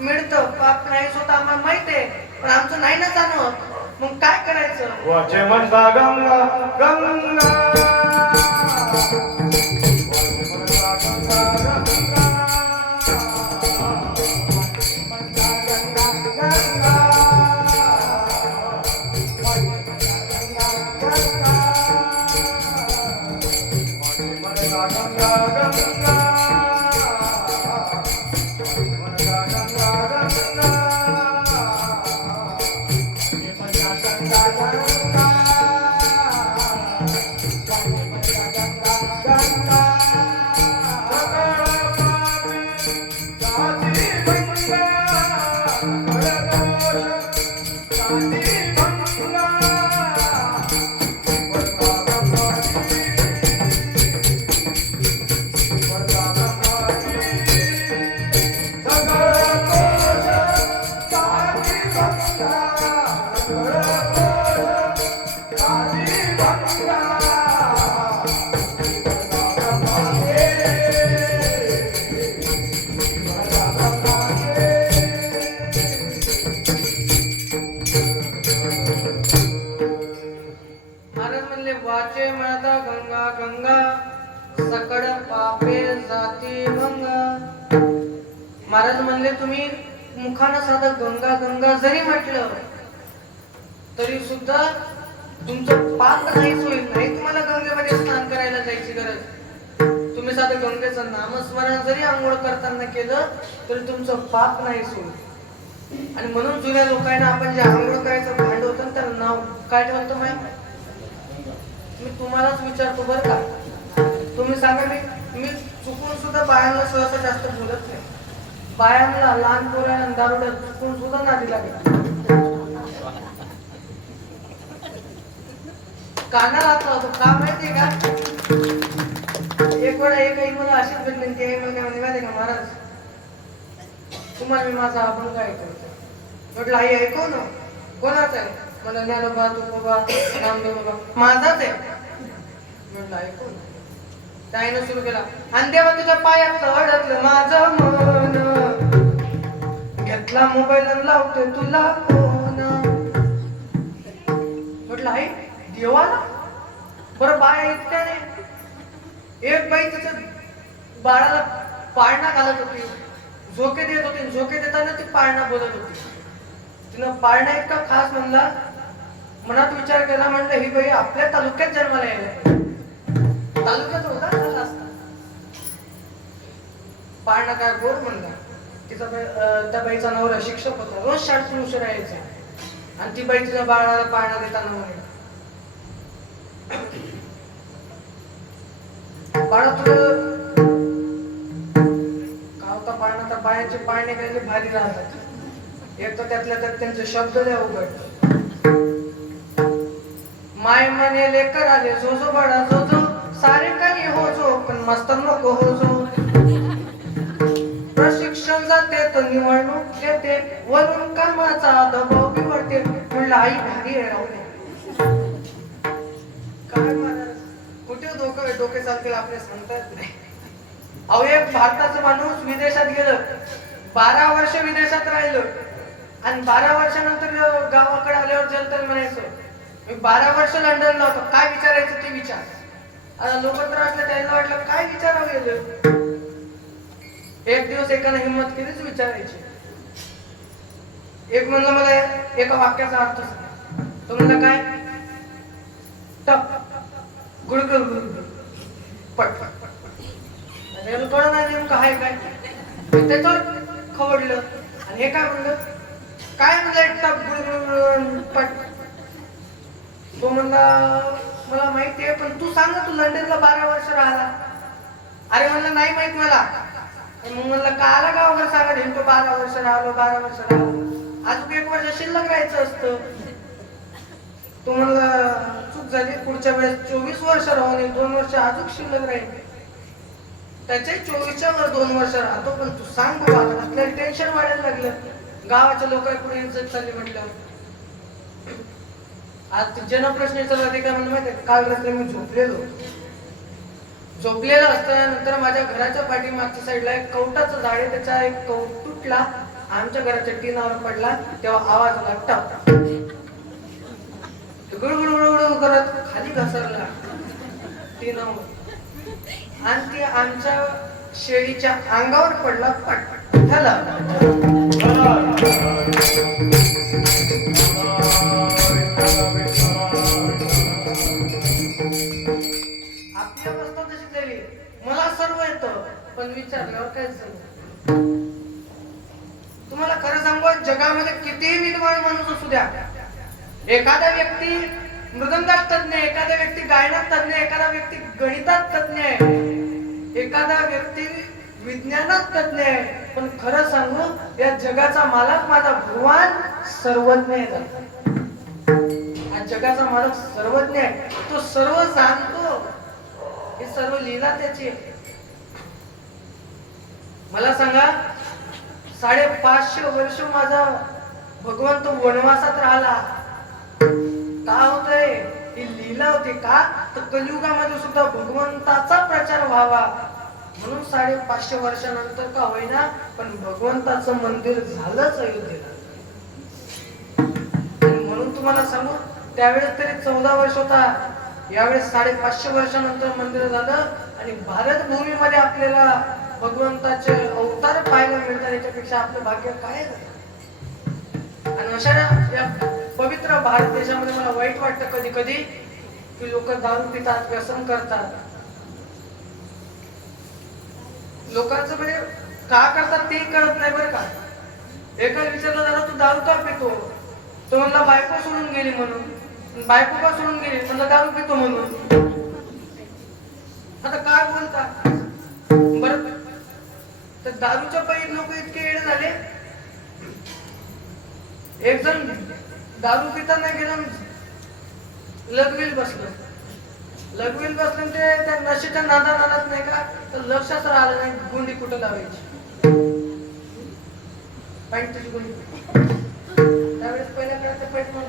मिळतं, पाप नाही होत आम्हाला माहित आहे, पण आमचं नाही ना जाणवत. मग काय करायचं. वाचे म्हणता गंगा गंगा, वाचे म्हणता गंगा गंगा, सकळ पापे जाती गंगा. महाराज म्हणले तुम्ही मुखानं साधं गंगा गंगा जरी म्हटलं तरी सुद्धा तुमचं पाप नाहीच होईल. नाही तुम्हाला गंगेमध्ये स्नान करायला जायची गरज. तुम्ही साधं गंगेचं नामस्मरण जरी आंघोळ करताना केलं तरी तुमचं पाप नाहीच होईल. आणि म्हणून जुन्या लोकांना आपण जे आंघोळ करायचं भांड होतं त्याला नाव काय ठेवतो माहिती. मी तुम्हालाच विचारतो बरं का, तुम्ही सांगा. मी चुकून सुद्धा बायांना सहसा जास्त बोलत नाही. बायांना, लहान पोरांना, दारुड्या चुकून सुद्धा नादी लागला. कानाला हात लावतो का माहितीये का. एक वेळा एक आई मला अशीच भेटली, ती आई मला काय माहिती का, महाराज तुम्हाला मी माझा अभंग ऐकवतो. म्हटलं आई ऐकव ना. कोणाचा आहे. मला ज्ञानोबा, तुकोबा, नामदेव बाबा माझाच आहे. म्हटलं ऐकू. त्याईनं सुरू केला, आणि देवा तुझ्या पायात अडकलं माझं मन, घेतला मोबाईल आणि लावते तुला फोन. देवाला बरं बाया इतक्या नाही. एक बाई तिचं बाळाला पाळणा घालत होती, झोके देत होती. झोके देताना ती पाळणा बोलत होती. तिनं पाळणा इतका खास म्हणला, मनात विचार केला, म्हणलं ही बाई आपल्या तालुक्यात जन्माला यायला, तालुक्यात होता झाला असता. पाळणा काय गोड म्हणला. त्या बाईचा नवरा शिक्षक होता, रोज शाळेतून उशीर यायचा. आणि ती बाई तिच्या बाळाला पाळणा देताना म्हणे, बाळा तुझं गावता पाळणा, त्या बायांचे पाळणे काही भारी राहतात. एक तर त्यातल्या त्यात त्यांचे शब्द लय अवघड. माय म्हणे लेकर आले जो जो बडा जो जो सारे काही हो जो, पण मस्त नको हो जो. प्रशिक्षण जाते तर निवडणूक घेते, वरून कामाचा दबाव बिवडते. म्हणलं आई भारी आहे राहू दे. काय महाराज कुठे डोके चालतील आपले सांगता येत नाही. अहो एक भारताचा माणूस विदेशात गेलं, 12 वर्ष विदेशात राहिलं आणि 12 वर्षानंतर गावाकडे आल्यावर जलतल म्हणायचं मी 12 वर्ष लंडनला होतो. काय विचारायचं ते विचार. आता लोक तर असले त्यांना वाटलं काय विचारावं गेलं. एक दिवस एकाने हिंमत केलीच विचारायची. एक म्हणलं मला एका वाक्याचा अर्थ सांग. तो म्हणला काय? टप गुडगुड गुडगुड पट पट पट. कळलं नाही नेमकं आहे काय. त्याच्यावर खवडलं. आणि हे काय म्हणलं? काय म्हणलं टप गुडगुड पट. तो म्हणला मला माहिती आहे, पण तू सांग ना, तू लंडनला 12 वर्ष राहिला. अरे म्हणलं नाही माहित मला. मग म्हणलं का आला का वगैरे सांगा. नेमकं 12 वर्ष राहिलो 12 वर्ष राहिलो. अजून 1 वर्ष शिल्लक राहायचं असतं. तो म्हणला चूक झाली, पुढच्या वेळेस 24 वर्ष राहून 2 वर्ष अजून शिल्लक राहील. त्याच्या 24च्या वर 2 वर्ष राहतो. पण तू सांग बाबा. आपल्याला टेन्शन वाढायला लागलं. गावाच्या लोकांपुढे इज्जत चालली म्हटलं. आज जन प्रश्न विचारला ते काय म्हणलं माहिती आहे? काल रात्री मी झोपलेलं असताना माझ्या घराच्या पाठीमागच्या साईडला एक कवटाचं झाड आहे. त्याचा एक कवट तुटला, आमच्या घराच्या टीनावर पडला. तेव्हा आवाज आला टप. गुडगुड करत खाली घसरला टीनावर आणि ती आमच्या शेळीच्या अंगावर पडला. पट झाला. आपली अवस्था तशी झाली. मला सर्व येतं, पण विचारल्यावर काय झालं. तुम्हाला खरं सांगू, जगामध्ये कितीही विद्वान माणूस असू द्या, एखादा व्यक्ती मृदंगात तज्ञ, एखादा व्यक्ती गायनात तज्ञ, एखादा व्यक्ती गणितात तज्ञ आहे, एखादा व्यक्ती विज्ञानात तज्ञ आहे, पण खरं सांगू या जगाचा मालक माझा भगवान सर्वज्ञ आहे. हा जगाचा मालक सर्वज्ञ आहे. तो सर्व जाणतो. हे सर्व लीला त्याची. मला सांगा 550 वर्ष माझा भगवंत वनवासात राहिला. का होतंय? ही लीला होती. का तर कलियुगामध्ये सुद्धा भगवंताचा प्रचार व्हावा म्हणून 550 वर्षानंतर का होईना पण भगवंताचं मंदिर झालंच अयोध्येला. म्हणून तुम्हाला सांगू त्यावेळेस तरी 14 वर्ष होता. यावेळेस 550 वर्षानंतर मंदिर झालं. आणि भारत भूमीमध्ये आपल्याला भगवंताचे अवतार पाहायला मिळतात. याच्यापेक्षा आपलं भाग्य काय आहे? आणि अशा या पवित्र भारत देशामध्ये मला वाईट वाटतं कधी कधी की लोक दारू पितात, व्यसन करतात. लोकांचं म्हणजे का करतात तेही कळत नाही बरं का. एकाला विचारलं जरा तू दारू का पितो? तो म्हणला बायको सोडून गेली म्हणून. बायको का सोडून गेली? म्हणलं दारू पितो म्हणून. आता काय बोलता बरं. तर दारूच्या पायी लोक इतके येडे झाले. एक जण दारू पिताना गेलं, लगवील बसलं ते त्या नशेच्या नादानात नाही का, तर लक्षात राहिलं नाही गुंडी कुठं लावायची. पॅन्टची गुंडी. त्यावेळेस पहिल्या काळात पैठ म्हणून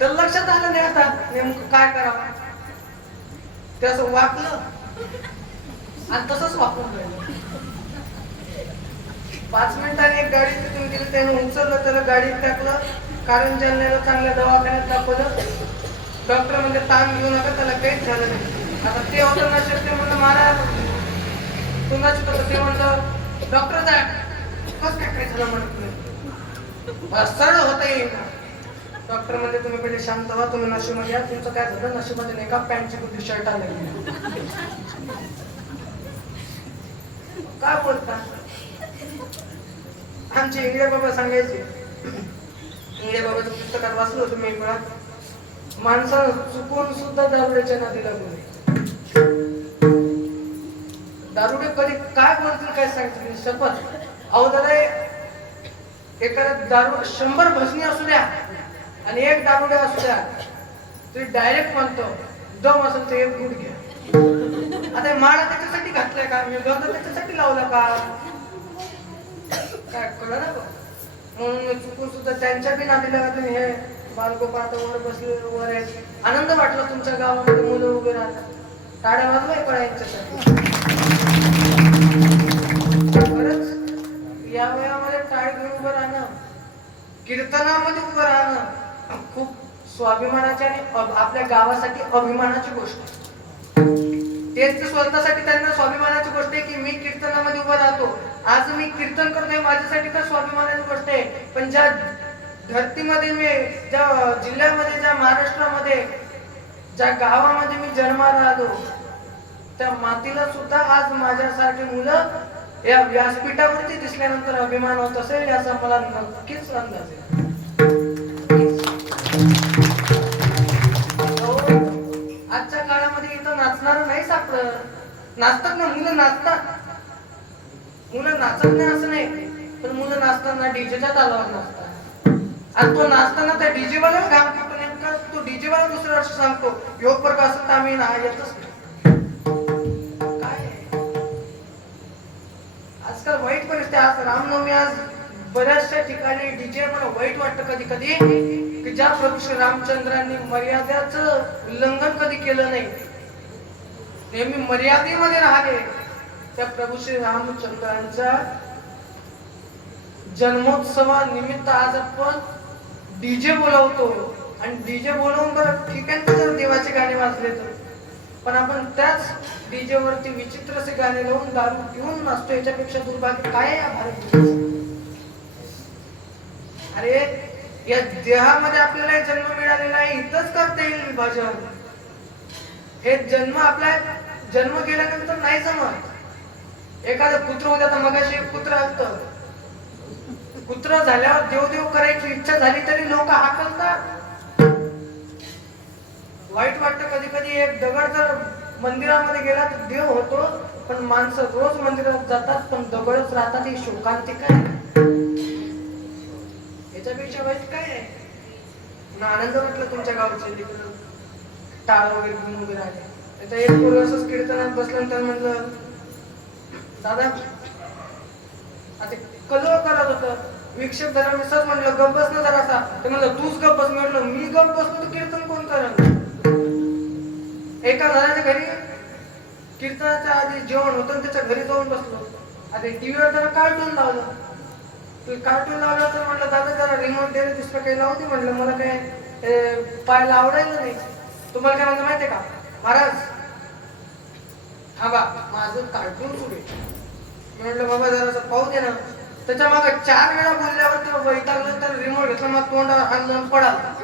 तर लक्षात आलं नाही आता नेमकं काय करावं. ते असं वाकलं आणि तसंच वाकून राहिलं. 5 मिनिटांनी एक गाडी तिथून गेली, त्याने उचललं, त्याला गाडीत टाकलं कारण जालन्याला चांगल्या दवाखान्यात दाखवलं. डॉक्टर म्हणजे ताण घेऊ नका, त्याला काहीच झालं नाही. आता ते होतं नसेल ते म्हणलं मला कुणाच होतं ते म्हणलं डॉक्टर जा कस काय झालं म्हणत नाही सरळ होता येईल. डॉक्टर म्हणजे तुम्ही पहिले शांत व्हा, तुम्ही नशेमध्ये या. तुमचं काय झालं नशेमध्ये नाही का पॅन्टची कुठली शर्ट आली काय बोलता. आमचे इंगळे बाबा सांगायचे, इंगळे बाबाचं पुस्तकात वाचलं होतं मी मुळात, माणसानं चुकून सुद्धा दारुड्याच्या नादी लागू नये. दारुडे कधी काय बोलतील काय सांगतील शपथ. अहो दादा एखाद्या दारू 100 भजनी असू द्या आणि एक दारुडे असू द्या तरी डायरेक्ट म्हणतो दम असेल तर एक गुट घ्या. आता माळा त्याच्यासाठी घातलाय का, मी गंध त्याच्यासाठी लावला का, काय कळलं ना. म्हणून चुकून सुद्धा त्यांच्या बी नादी लागत नाही. हे बालगोपाळ आता वर बसले वर आहे. आनंद वाटला तुमच्या गावामध्ये मुलं उभे राहतात. टाळ्या वाजवाय कळा यांच्यासाठी. खरंच या वयामध्ये टाळी घेऊन उभं राहणं, कीर्तनामध्ये उभं राहणं खूप स्वाभिमानाची आणि आपल्या गावासाठी अभिमानाची गोष्ट आहे. तेच स्वतःसाठी त्यांना स्वाभिमानाची गोष्ट आहे की मी कीर्तनामध्ये उभं राहतो. आज मी कीर्तन करतोय माझ्यासाठी तर स्वाभिमानाची गोष्ट आहे. पण ज्या धरतीमध्ये मी, ज्या जिल्ह्यामध्ये, ज्या महाराष्ट्रामध्ये, ज्या गावामध्ये मी जन्माला आलो त्या मातीला सुद्धा आज माझ्यासारखी मुलं या व्यासपीठावरती दिसल्यानंतर अभिमान होत असेल याचा मला नक्कीच अंदाज आहे. आजच्या काळामध्ये इथं नाचणार नाही सापडत. नाचतात ना मुलं, नाचतात मुलं, नाचत नाही असं नाही, पण मुलं नाचताना डीजेच्या तालावर नाचतात. आणि तो नाचताना त्या डीजे वाला घाम फुटतो. नेमका तो डीजे वाला दुसऱ्या वर्षी सांगतो योग प्रकाश आम्ही ना येतच नाही. आजकाल वाईट परिस्थिती. आज रामनवमी, आज बऱ्याचशा ठिकाणी डीजे मला वाईट वाटतं कधी कधी की ज्या प्रभू श्री रामचंद्रांनी मर्यादाचं उल्लंघन कधी केलं नाही, नेहमी मर्यादेमध्ये राहिले, त्या प्रभू श्री रामचंद्रांच्या जन्मोत्सवानिमित्त आज आपण डीजे बोलवतो. आणि डीजे बोलवून बरं ठीक आहे तर देवाचे गाणे वाजले तर, पण आपण त्याच डीजे वरती विचित्रसे गाणे लावून दारू पिऊन नाचतो. याच्यापेक्षा दुर्भाग्य काय आहे भारत. अरे या देहामध्ये आपल्याला जन्म मिळालेला आहे, इथंच करता येईल विभाजन. हे जन्म आपला जन्म गेल्यानंतर नाही जमत. एखादं पुत्र होत्या तर मगाशी एक पुत्र असतं, पुत्र झाल्यावर देवदेव करायची इच्छा झाली तरी लोक हाकलतात. वाईट वाटतं कधी कधी. एक दगड जर मंदिरामध्ये गेला तर देव होतो, पण माणसं रोज मंदिरात जातात पण दगडच राहतात. ही शोकांतिक आहे. याच्यापेक्षा वाईट काय आहे. आनंद वाटला तुमच्या गावचे टाळ वगैरे घेऊन उभे राहिले. त्याच्या एक पोरं असंच कीर्तनात बसल्यानंतर म्हणलं दादा आता कलर करत होतं विक्षेप धरा. मी सहज म्हणलं गप बस ना जरासा. ते म्हणलं तूच गप बस. मी म्हटलं मी गप बसलो तर कीर्तन कोण करल. एका घराच्या घरी कीर्तनाच्या आधी जेवण होतं, त्याच्या घरी जाऊन बसलो. आता टीव्हीवर जरा कार्टून लावलं. कार्टून लावलं तर म्हटलं दादा जरा रिमोट दे, दुसरं काही लावते. म्हटलं मला काय पाहायला आवडायला नाही. तुम्हाला काय म्हणलं माहितीये का महाराज, हा बा माझं कार्टून सुरू आहे. म्हटलं बाबा जरा पाहू दे ना. त्याच्या मागे 4 वेळा बोलल्यावर तेव्हा वैतागलं तर रिमोट घेतला, मग तोंडावर हात लावून पडाला.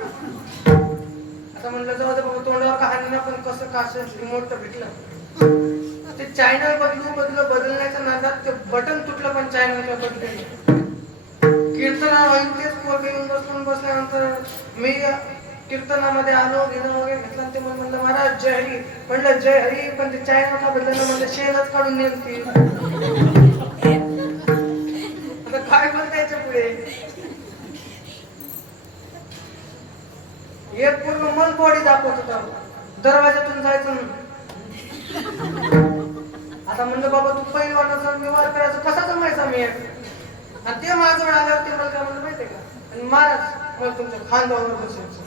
आता म्हणलं जाऊ दे बाबा तोंडावर का हाणलं, पण कसं काश रिमोट तर भेटलं. ते चॅनल बदलण्याच्या नादात ते बटन तुटलं, पण चॅनल बदललं. कीर्तनावर तेच पोरगे येऊन बसल्यानंतर मी कीर्तनामध्ये आलो, घेणं वगैरे घेतलं. ते म्हणलं महाराज जय हरी. म्हणलं जय हरी, पण ते चॅनल का बदललं. म्हणलं शेणच काढून नेलती. आता काय बोलता याच्या पुढे. एक पूर्ण मन बॉडी दाखवत होता, दरवाजातून जायचं. आता म्हणलं बाबा तू पहिली वाटायचं व्यवहार करायचं कसा जमायचा मी. आणि ते माझ्याजवळ आल्यावर ते मला काय म्हणलं माहितीये का, आणि महाराज मला तुमच्या खांद्यावर बसायचं.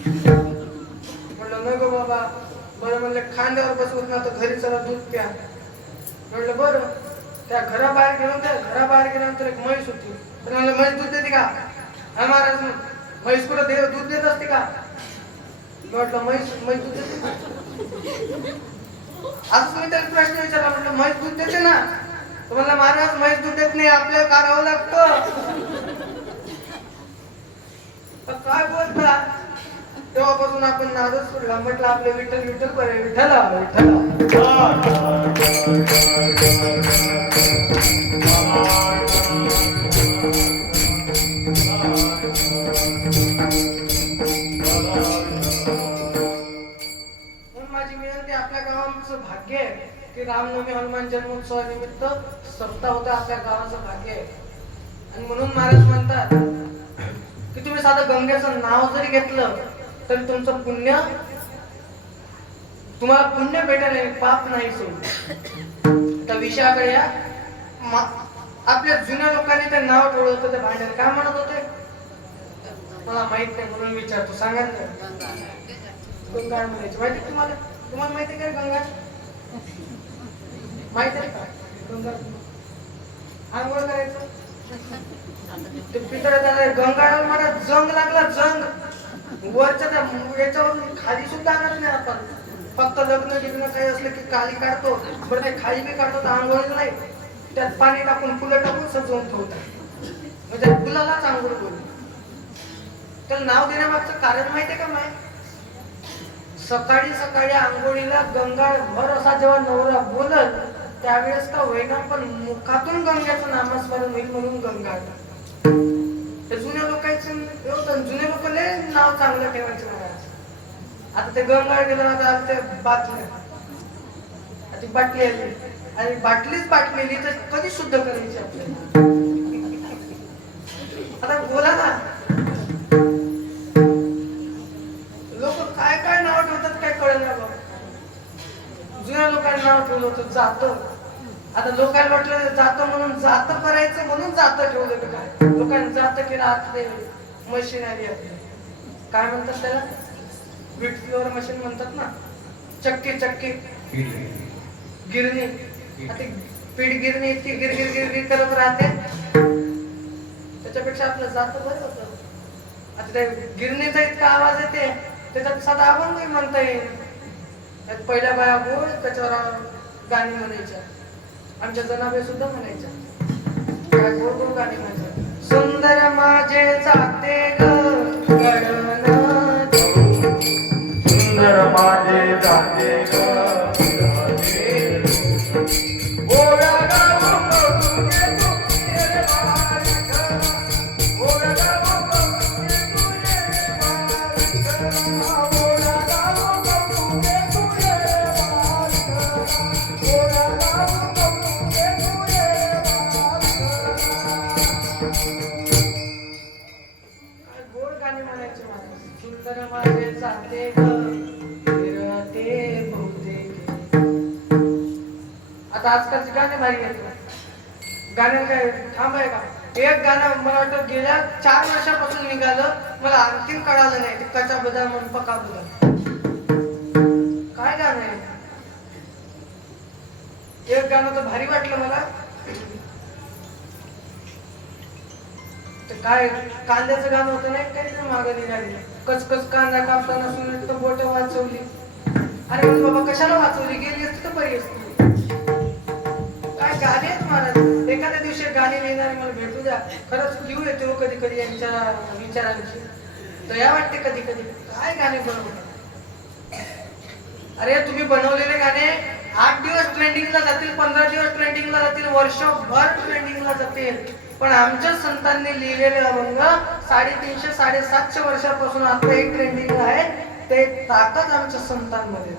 म्हणलं नाही गो बाबा. बरं म्हणलं खांद्यावर बसवत ना तर घरी चला दूध प्या. म्हणलं बरं. त्या घराबाहेर गेल्यानंतर एक म्हैस होती. तर म्हणलं म्हैस दूध देते का. हा महाराज म्हैस कुठं दूध देत असते का? मी म्हटलं म्हैस म्हैस दूध देते का? आज तुम्ही त्याला प्रश्न विचारला, म्हटलं म्हैस दूध देते ना? तर म्हणला महाराज म्हैस दूध देत नाही, आपल्याला काढावं लागतं. तर काय बोलता? तेव्हापासून आपण नादच सोडला. म्हटलं आपले विठ्ठल विठ्ठल बरे, विठ्ठला विठ्ठला. म्हणून माझी विनंती, आपल्या गावाचं भाग्य आहे की रामनवमी हनुमान जन्मोत्सवानिमित्त सप्ताह होता, आपल्या गावाचं भाग्य आहे. आणि म्हणून महाराज म्हणतात की तुम्ही साधं गंगेचं नाव जरी घेतलं तरी तुमचं पुण्य, तुम्हाला पुण्य भेटेल, पाप नाही सोड. त्या विषयाकडे या. आपल्या जुन्या लोकांनी ते नाव ठेवलं होतं, ते भांडण काय म्हणत होते मला माहित नाही, म्हणून विचारतो. सांगा ना. गंगा म्हणायची माहिती तुम्हाला? तुम्हाला माहिती काय गंगा? माहित आहे का गंगा? आंघोळ करायचं ते पितळ्याचा गंगाळावर मला जंग लागला, जंग. वरच्या त्या याच्यावरून खाली सुद्धा आणत नाही आपण. फक्त लग्न बिग्न काही असलं की खाली काढतो, बरं ते खाली बी काढतो तर आंघोळ नाही, त्यात पाणी टाकून फुलं टाकून सजवून ठेवतात, म्हणजे फुलालाच आंघोळ बोलतो. त्याला नाव देण्यामागचं कारण माहितीये का? माहिती? सकाळी सकाळी आंघोळीला गंगा भर असा जेव्हा नवरा बोलत त्यावेळेस का होईना पण मुखातून गंगेचं नामस्मरण होईल म्हणून गंगा. जुन्या लोकांचं जुने लोक लय नाव चांगलं ठेवायचं महाराज. आता ते गंगा गेलं आता ते बाटली, ती बाटली आली आणि बाटलीच बाटलेली तर कधी शुद्ध करायची आपल्याला? आता बोला ना. लोक काय काय नाव ठेवतात काय कळलं ना बघ. जुन्या लोकांनी नाव ठेवलं होतं जातं. आता लोकांना म्हटलं जातं म्हणून जातं करायचं म्हणून जातं ठेवलं का काय? लोकांनी जातं केलं. आता ते मशीन आली आपली, काय म्हणतात त्याला? वीट फ्लोअर मशीन म्हणतात ना. चक्की चक्की गिरणी, पीठ गिरणी इतकी गिरगिर गिरगिर करत राहते. त्याच्यापेक्षा आपलं जातं बरं होतं. आता त्या गिरणीचा इतका आवाज येते, त्याच्यात साधा अभंग म्हणता येईल. पहिल्या बाया बोल त्याच्यावर गाणी म्हणायच्या, आमच्या जनाबे सुद्धा म्हणायच्या. काय गोड गोड गाणी म्हणायच्या. सुंदर माझे जाते ग गणना, सुंदर माझे जाते ग सुंदर माझे जाते ग फिरते बहुतेक. आता आजकालचे गाणे भारी आहेत. गाणं काय थांब आहे का? एक गाणं मला वाटतं गेल्या 4 वर्षापासून निघालं, मला आणखीन कळालं नाही. ते कच्चा बदाम म्हणून पका बदाम काय गाणं आहे? एक गाणं तर भारी वाटलं मला. ते काय कांद्याचं गाणं होतं नाही काहीतरी मागं निघाली. कचकच कांदा कापताना सुनेत तर बोट वाचवली. अरे पण बाबा कशाला वाचवली? गेली असती तर बरी असती. काय गाणे आहेत महाराज. एखाद्या दिवशी गाणी लिहिणारे मला भेटू द्या. खरंच घेऊ येतो कधी कधी यांच्या विचारांची दया वाटते कधी कधी. काय गाणे बनवतात. अरे तुम्ही बनवलेले गाणे 8 दिवस ट्रेंडिंगला जातील, 15 दिवस ट्रेंडिंगला जातील, वर्षभर ट्रेंडिंगला जातील. पण आमच्या संतांनी लिहिलेले अभंग 350 750 वर्षापासून आता एक ट्रेंडिंग आहे. ते ताकद आमच्या संतांमध्ये.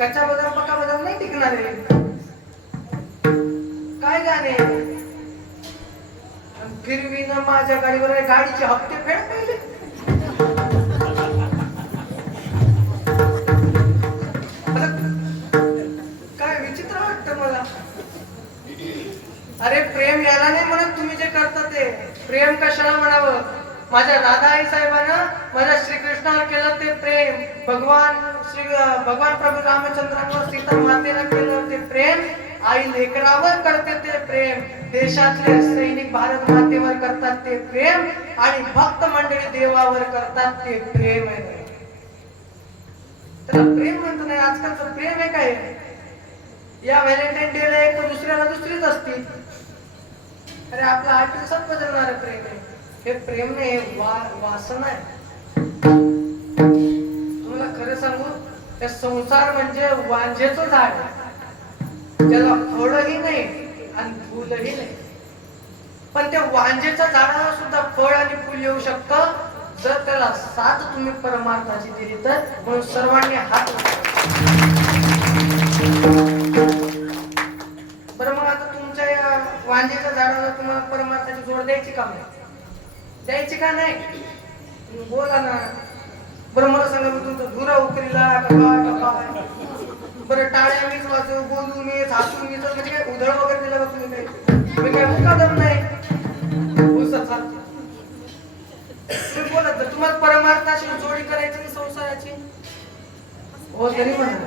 कच्चा बदाम पक्का बदाम नाही टिकणार आहे. काय गाणे. फिरवी न माझ्या गाडीवर गाडीचे हप्ते फेड पाहिजे. काय विचित्र वाटतं मला. अरे प्रेम याला नाही म्हणत तुम्ही जे करता ते. प्रेम कशाला म्हणावं. माझ्या दादाई साहेबांना माझ्या श्रीकृष्णावर केलं ते प्रेम. भगवान प्रभू रामचंद्रांवर सीता मातेला केलं ते प्रेम. आई लेकरावर करते ते प्रेम, देशातले सैनिक भारत मातेवर करतात ते प्रेम, आणि भक्त मंडळी देवावर करतात ते प्रेम आहे. त्याला प्रेम म्हणतो नाही, आजकालचं प्रेम आहे काय? या व्हॅलेंटाईन डे ला एक तर दुसऱ्याला दुसरीच असती. अरे आपलं 8 दिवसात बदलणार प्रेम आहे. हे प्रेम नाही, वासना आहे. तुम्हाला खरं सांगू, हे संसार म्हणजे वांझेचं झाड, त्याला फळही नाही आणि फुलही नाही. पण त्या वांझेच्या झाडाला सुद्धा फळ आणि फुल येऊ शकतं जर त्याला साथ तुम्ही परमार्थाची दिली तर. म्हणून सर्वांनी हात बरं. मग आता तुमच्या या वांझेच्या झाडाला तुम्हाला परमार्थाची जोड द्यायची का नाही? द्यायची का नाही? बोला ना. बरं मला सांगा, मी तुमचा धुरा उकरीला का? बरं टाळ्या मीच वाजव, बोलू मीच, हसू मीच, म्हणजे काय उधळ वगैरे दिला का तुम्ही? काही मी काय मुकादम नाही. तुम्ही बोलत तर तुम्हाला परमार्थाशी जोडी करायची संसाराची हो तरी म्हणा.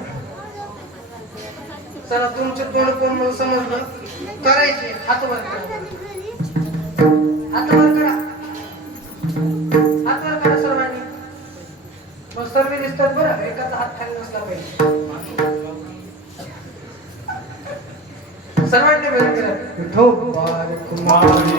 चला तुमचे तोंड कोण समजलं करायचे. हात वर करा, हात वर करा, हात वर करा सर्वांनी. मग सर्व दिसतात बरं. एकाचा हात खाली नसला पाहिजे. सर्वांनी वेळ करा. विठोबार कुमारी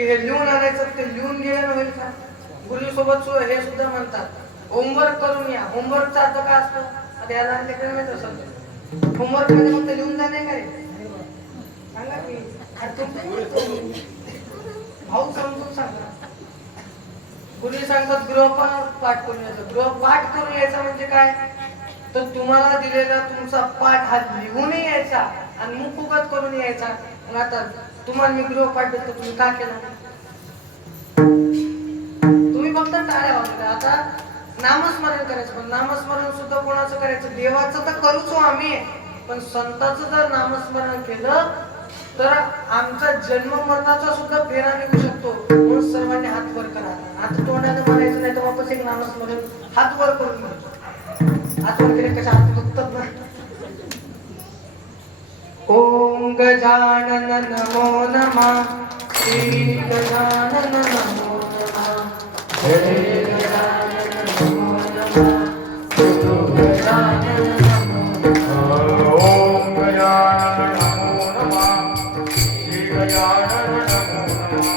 हे लिहून आणायचं, ते लिहून गेलं होईल का? गुरु सोबत हे सुद्धा म्हणतात होमवर्क करून या. होमवर्कचा अर्थ काय असतो? आता याला लेकरं माहित असेल. होमवर्क मध्ये फक्त लिहून जाणे काय? सांगा की भाऊ समजून सांगा. गुरु सांगतात गृहपाठ करून यायचं. गृहपाठ करून यायचा म्हणजे काय? तर तुम्हाला दिलेला तुमचा पाठ हा लिहून यायचा आणि मुखगत करून यायचा. मग आता तुम्हाला मी गृहपाठ देतो, तुम्ही का केला? तुम्ही फक्त टाळ्या वाजवल्या. आता नामस्मरण करायचं, पण नामस्मरण सुद्धा कोणाचं करायचं? देवाचं तर करूच आम्ही, पण संतांचं जर नामस्मरण केलं तर आमचा जन्म मरणाचा सुद्धा फेरा निघू शकतो. म्हणून सर्वांनी हात वर करा. आता तोंडाने म्हणायचं नाही तर वापस एक नामस्मरण हात वर करून घ्यायचं. हात वर केले कशा हात दुखतात ना. ओम गजानन नमो नमः, श्री गजानन नमो नमः, जय गजानन नमो नमः, गुरु गजानन नमो नमः. ओम गजानन नमो नमः, श्री गजानन नमो नमः,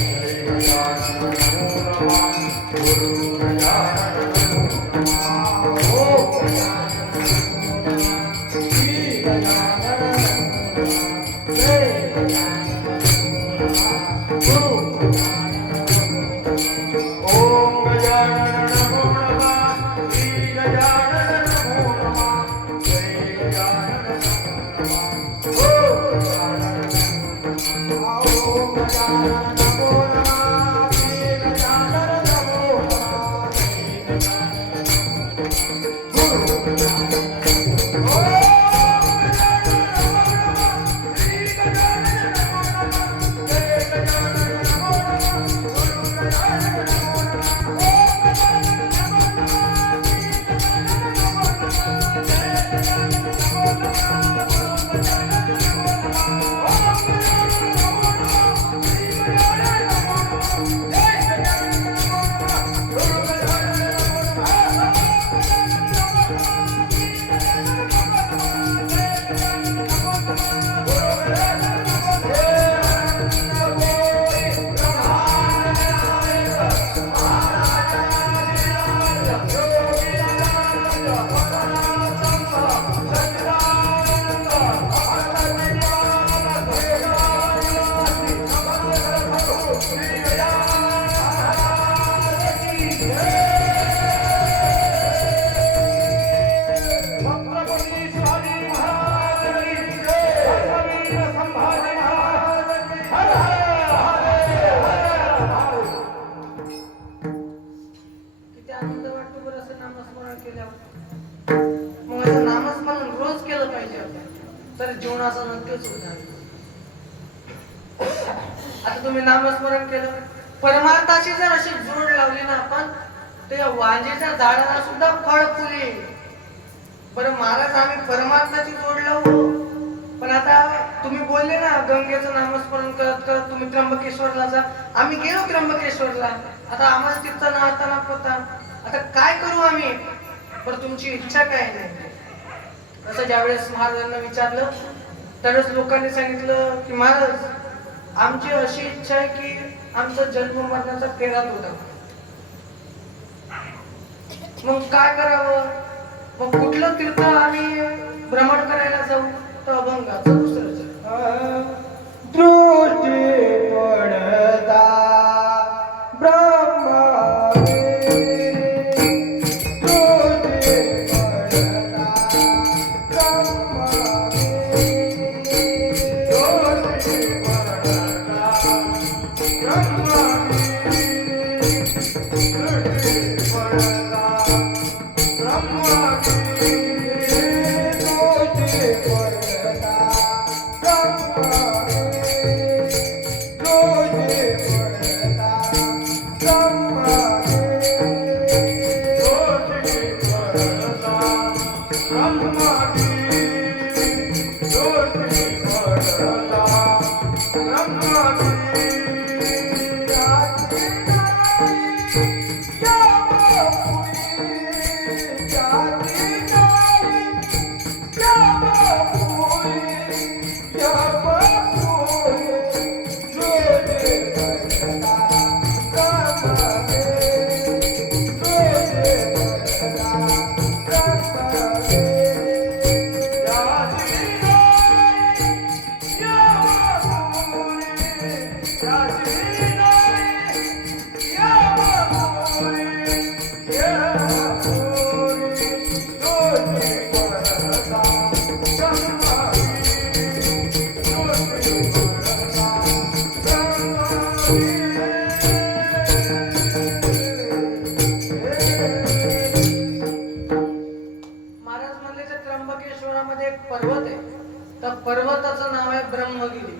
जय गजानन नमो नमः, गुरु गजानन नमो नमः. ओम श्री गजानन जीवनाचा नक्कीच उद्धार होईल. आता तुम्ही नामस्मरण केलं, परमार्थाची जर अशी जोड लावली ना आपण, तर या वांजेच्या झाडाला सुद्धा फळ फुले. बरं महाराज आम्ही परमार्थाची जोड लावू, पण आता तुम्ही बोलले ना गंगेचं नामस्मरण करत करत तुम्ही त्र्यंबकेश्वरला जा. आम्ही गेलो त्र्यंबकेश्वरला, आता आम्हाला तिथं नाता होता, आता काय करू आम्ही? पण तुमची इच्छा काय नाही? असं ज्यावेळेस महाराजांना विचारलं त्यावेळेस लोकांनी सांगितलं की महाराज आमची अशी इच्छा आहे की आमचा जन्म मरणाचा फेरात होता. मग काय करावं? मग कुठलं तीर्थ आम्ही भ्रमण करायला जाऊ? तर अभंगाचं दुसरं दृष्टी पडता ब्रह्मावे, दृष्टी पडता ब्रह्मावे, दृष्टी पडता ब्रह्मावे, दृष्टी पडता ब्रह्मावे, दृष्टी पडता ब्रह्मावे, त्र्यंबकेश्वरामध्ये एक पर्वत आहे, त्या पर्वताचं नाव आहे ब्रह्मगिरी.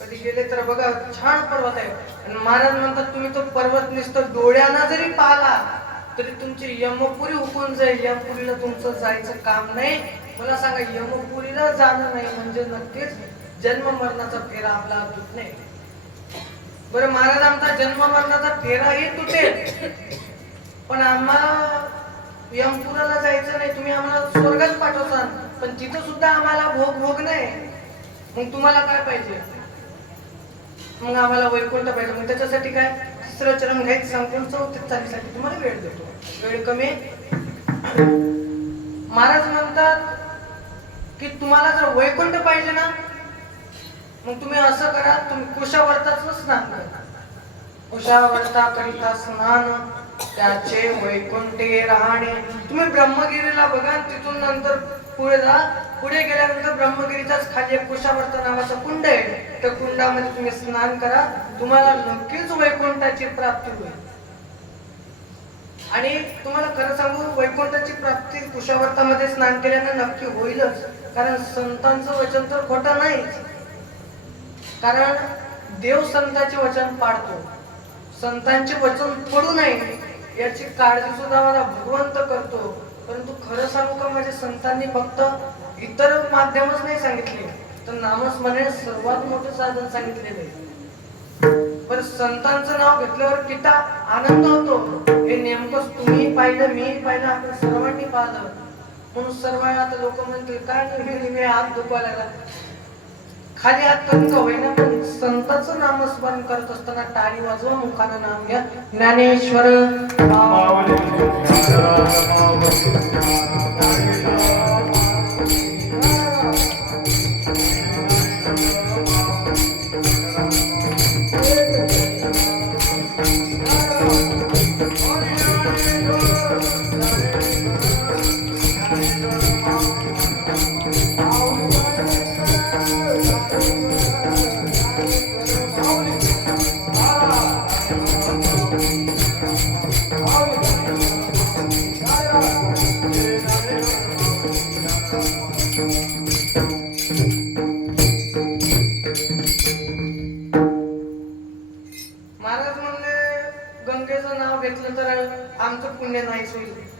कधी गेले तर बघा, छान पर्वत आहे. आणि महाराज म्हणतात तुम्ही तो पर्वत नुसतं डोळ्यांना जरी पाहिला तरी तुमची यमपुरी हुकून जाईल. यमपुरीला तुमचं जायचं काम नाही. मला सांगा, यमपुरीला जाणं नाही म्हणजे नक्कीच जन्म मरणाचा फेरा आपला तुटणे. बरं महाराज आमचा जन्म मरणाचा फेराही तुटेल, पण आम्हाला यमपुराला जायचं नाही. तुम्ही आम्हाला स्वर्गात पाठवसान, पण तिथं सुद्धा आम्हाला भोग नाही. मग तुम्हाला काय पाहिजे? मग आम्हाला वैकुंठ पाहिजे. मग त्याच्यासाठी काय? तिसरं चरण घ्यायचं सांगून 34 तारीखसाठी तुम्हाला वेळ देतो. वेळ कमी. महाराज म्हणतात की तुम्हाला जर वैकुंठ पाहिजे ना, मग तुम्ही असं करा, तुम्ही कुशावर्ताचं स्नान करा. कुशावर्ता करिता स्नान त्याचे वैकुंठे राहणे. तुम्ही ब्रह्मगिरीला बघा, तिथून नंतर पुढे जा. पुढे गेल्यानंतर ब्रह्मगिरीच्याच खाली एक कुशावर्त नावाचं कुंड आहे. त्या कुंडामध्ये तुम्ही स्नान करा, तुम्हाला नक्कीच वैकुंठाची प्राप्ती होईल. आणि तुम्हाला खरं सांगू, वैकुंठाची प्राप्ती कुशावर्तामध्ये स्नान केल्यानं नक्की होईलच. कारण संतांचं वचन तर खोटं नाहीच. कारण देव संतांचे वचन पाळतो. संतांचे वचन पडू नये याची काळजी सुद्धा मला भगवंत करतो. परंतु खरं सांगू का, माझ्या संतांनी फक्त इतर माध्यमच नाही सांगितले, तर नामस्मरण सर्वात मोठं साधन सांगितलेलं आहे. पण संतांचं नाव घेतल्यावर किती आनंद होतो हे नेमकंच तुम्ही पाहिलं, मी पाहिलं, आपण सर्वांनी पाहिलं. म्हणून सर्वांना आता लोक म्हणतील काय नाही, हात दुखायला लागला. खाली हात करून का होईना, पण संतांचं नामस्मरण करत असताना टाळी वाजवा, मुखानं नाम घ्या. ज्ञानेश्वर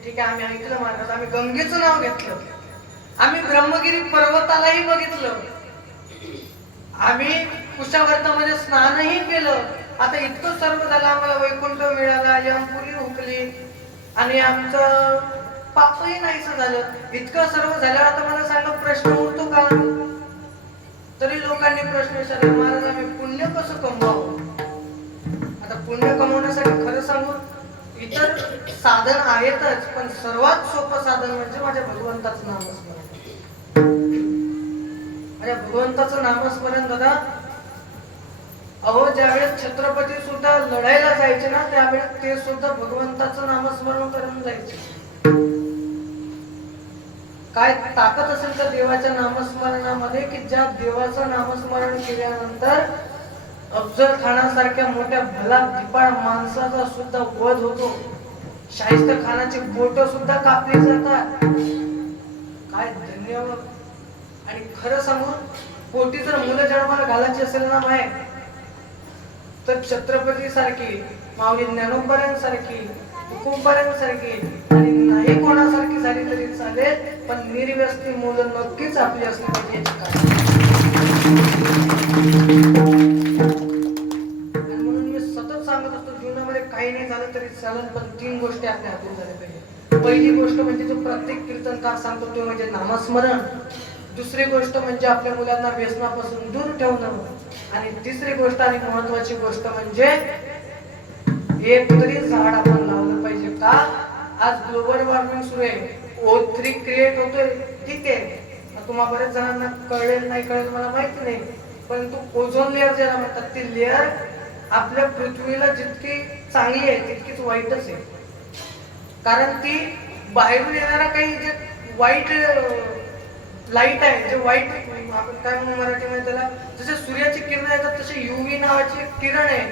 ठीक आहे, आम्ही ऐकलं महाराज, आम्ही गंगेचं नाव घेतलं, आम्ही ब्रह्मगिरी पर्वतालाही बघितलं, आम्ही कुशावर्तामध्ये स्नानही केलं. आता इतकं सर्व झालं, आम्हाला वैकुंठ मिळाला, यमपुरी हुकली आणि आमचं पापही नाहीसं झालं. इतकं सर्व झालं, आता मला सांगा प्रश्न उरतो का? तरी लोकांनी प्रश्न विचारले, महाराज आम्ही पुण्य कसं कमवावं? आता पुण्य कमवण्यासाठी खरं सांगू, इतर साधन आहेतच, पण सर्वात सोपं साधन म्हणजे माझ्या भगवंताचं नामस्मरण. माझ्या भगवंताचं नामस्मरण दादा, अहो ज्यावेळेस छत्रपती सुद्धा लढायला जायचे ना, त्यावेळेस ते सुद्धा भगवंताचं नामस्मरण करून जायचे. काय ताकद असेल तर देवाच्या नामस्मरणामध्ये, की ज्या देवाचं नामस्मरण केल्यानंतर अफजल खानासारख्या मोठ्या भला धिपाड माणसाचा सुद्धा वध होतो, शाहिस्ता खानाची बोट सुद्धा कापली जातात. काय धन्यवाद. आणि खरं सांगू, पोटी जर मुलं जन्माला घालायची असेल ना बाहेर, तर छत्रपती सारखी, माऊली ज्ञानोबांसारखी, तुकोबांसारखी आणि नाही कोणासारखी झाली तरी चालेल, पण निर्व्यसनी मुलं नक्कीच आपली असली पाहिजे याची काळजी. आणि म्हणून मी सतत सांगत असतो, जीवनामध्ये काही नाही झालं तरी चालेल, पण 3 गोष्टी आपल्या हातून झाल्या पाहिजे. पहिली गोष्ट म्हणजे जो प्रत्येक कीर्तनकार सांगतो ते म्हणजे नामस्मरण. दुसरी गोष्ट म्हणजे आपल्या मुलांना व्यसनापासून दूर ठेवणं. आणि तिसरी गोष्ट आणि महत्वाची गोष्ट म्हणजे एक तरी झाड आपण लावलं पाहिजे. का? आज ग्लोबल वॉर्मिंग सुरू आहे, O3 क्रिएट होतोय, ठीक आहे, तुम्हाला बरेच जणांना कळेल नाही कळेल मला माहिती नाही, परंतु ओझोन लेअर ज्याला म्हणतात, ती लेअर आपल्या पृथ्वीला जितकी चांगली आहे तितकीच वाईटच आहे. कारण ती बाहेरून येणारा काही जे वाईट लाईट आहे, जे वाईट आपण काय म्हणू मराठीमध्ये त्याला, जसे सूर्याची किरण येतात तसे UV नावाची किरण आहे,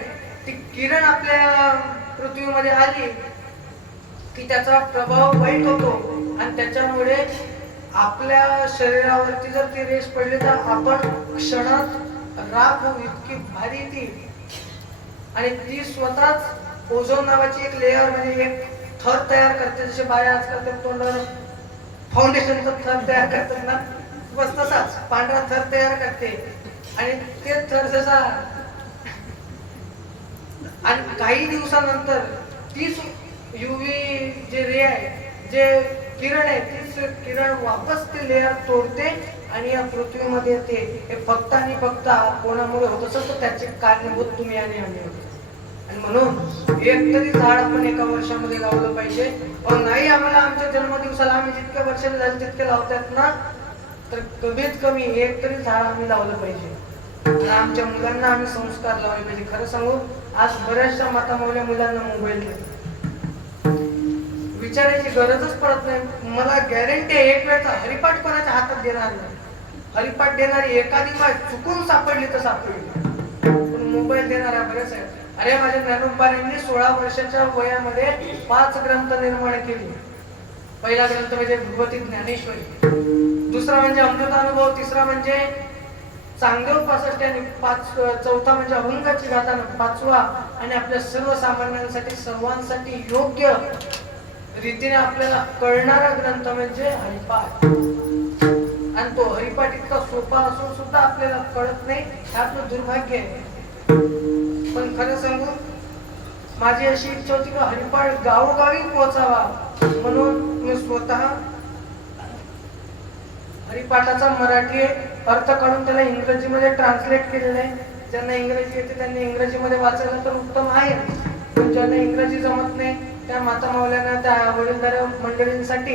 ती किरण आपल्या पृथ्वीमध्ये आली की त्याचा प्रभाव वाईट होतो आणि त्याच्यामुळे आपल्या शरीरावरती जर ती रेष पडली तर आपण क्षणात राख होऊ इतकी भारी ती. आणि ती स्वतःच ओझोन नावाची एक लेअर म्हणजे एक थर तयार करते, जसे बाया आजकाल ते तोंडावर फाउंडेशनचा थर तयार करतात ना, बस तसाच पांढरा थर तयार करते. आणि ते थर जसा आणि काही दिवसानंतर तीच UV जे रे आहे, जे किरण आहे, तीच किरण वापस ती लेअर तोडते आणि या पृथ्वीमध्ये येते. हे फक्त आणि फक्त कोणामुळे होत असेल तर त्याचे कारणीभूत तुम्ही आणि आम्ही आहोत. आणि म्हणून एक तरी झाड आपण एका वर्षामध्ये लावलं पाहिजे. नाही आम्हाला आमच्या जन्मदिवसाला आम्ही जितक्या वर्षाला झाले तितके लावतात ना, तर कमीत कमी एक तरी झाड आम्ही लावलं पाहिजे. आणि आमच्या मुलांना आम्ही संस्कार लावले पाहिजे. खरं सांगू, आज बऱ्याचशा मातामौल्या मुलांना मोबाईल देतात, विचारायची गरजच पडत नाही. मला गॅरंटी आहे एक वेळचा हरिपाठ कोणाच्या हातात देणार नाही. हरिपाठ देणारी एखादी माय चुकून सापडली तर सापडली, पण मोबाईल देणाऱ्या बरेच आहे. अरे माझ्या ज्ञानोबांनी 16 वर्षाच्या वयामध्ये 5 ग्रंथ निर्माण केले. पहिला ग्रंथ म्हणजे भगवती ज्ञानेश्वरी, दुसरा म्हणजे अमृतानुभव, तिसरा म्हणजे चांगदेव 65 आणि चौथा म्हणजे अभंगाची गाथा, 5वा आणि आपल्या सर्वसामान्यांसाठी सर्वांसाठी योग्य रीतीने आपल्याला कळणारा ग्रंथ म्हणजे हरिपाठ. आणि तो हरिपाठ इतका सोपा असून सुद्धा आपल्याला कळत नाही, हे आपलं दुर्भाग्य आहे. पण खरं सांगू, माझी अशी इच्छा होती की हरिपाठ गावोगावी पोहोचावा, म्हणून मी स्वतः हरिपाठाचा मराठी अर्थ काढून त्याला इंग्रजीमध्ये ट्रान्सलेट केलेलं आहे. ज्यांना इंग्रजी येते त्यांनी इंग्रजीमध्ये वाचायला तर उत्तम आहे, पण ज्यांना इंग्रजी जमत नाही त्या माता मावल्यांना, त्या वडीलधाऱ्या मंडळींसाठी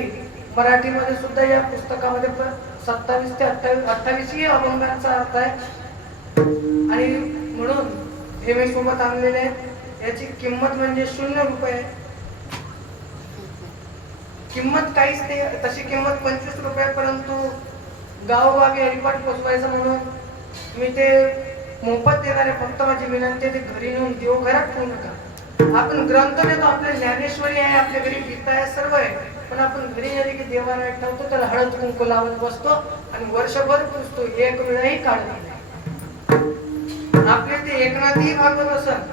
मराठीमध्ये सुद्धा या पुस्तकामध्ये 27 ते 28 ही अभंगांचा अर्थ आहे. आणि म्हणून हे मी सोबत आणलेले आहे. याची किंमत म्हणजे 0 रुपये, किंमत काहीच नाही, तशी किंमत 25 रुपये. परंतु गावोगावी हरिपाठ पोचवायचं म्हणून मी ते मोफत देणार आहे. फक्त माझी विनंती आहे, ते घरी नेऊन देवघरात ठेवू नका. आपण ग्रंथ देतो, आपल्या ज्ञानेश्वरी आहे, आपल्या घरी गीता आहे, सर्व आहे, पण आपण घरी गेले की देवाला ठेवतो, त्याला हळद कुंकू लावून बसतो आणि वर्षभर पुजतो, एक वेळाही काढत नाही. आपले ते एकनाथी भागवत असत,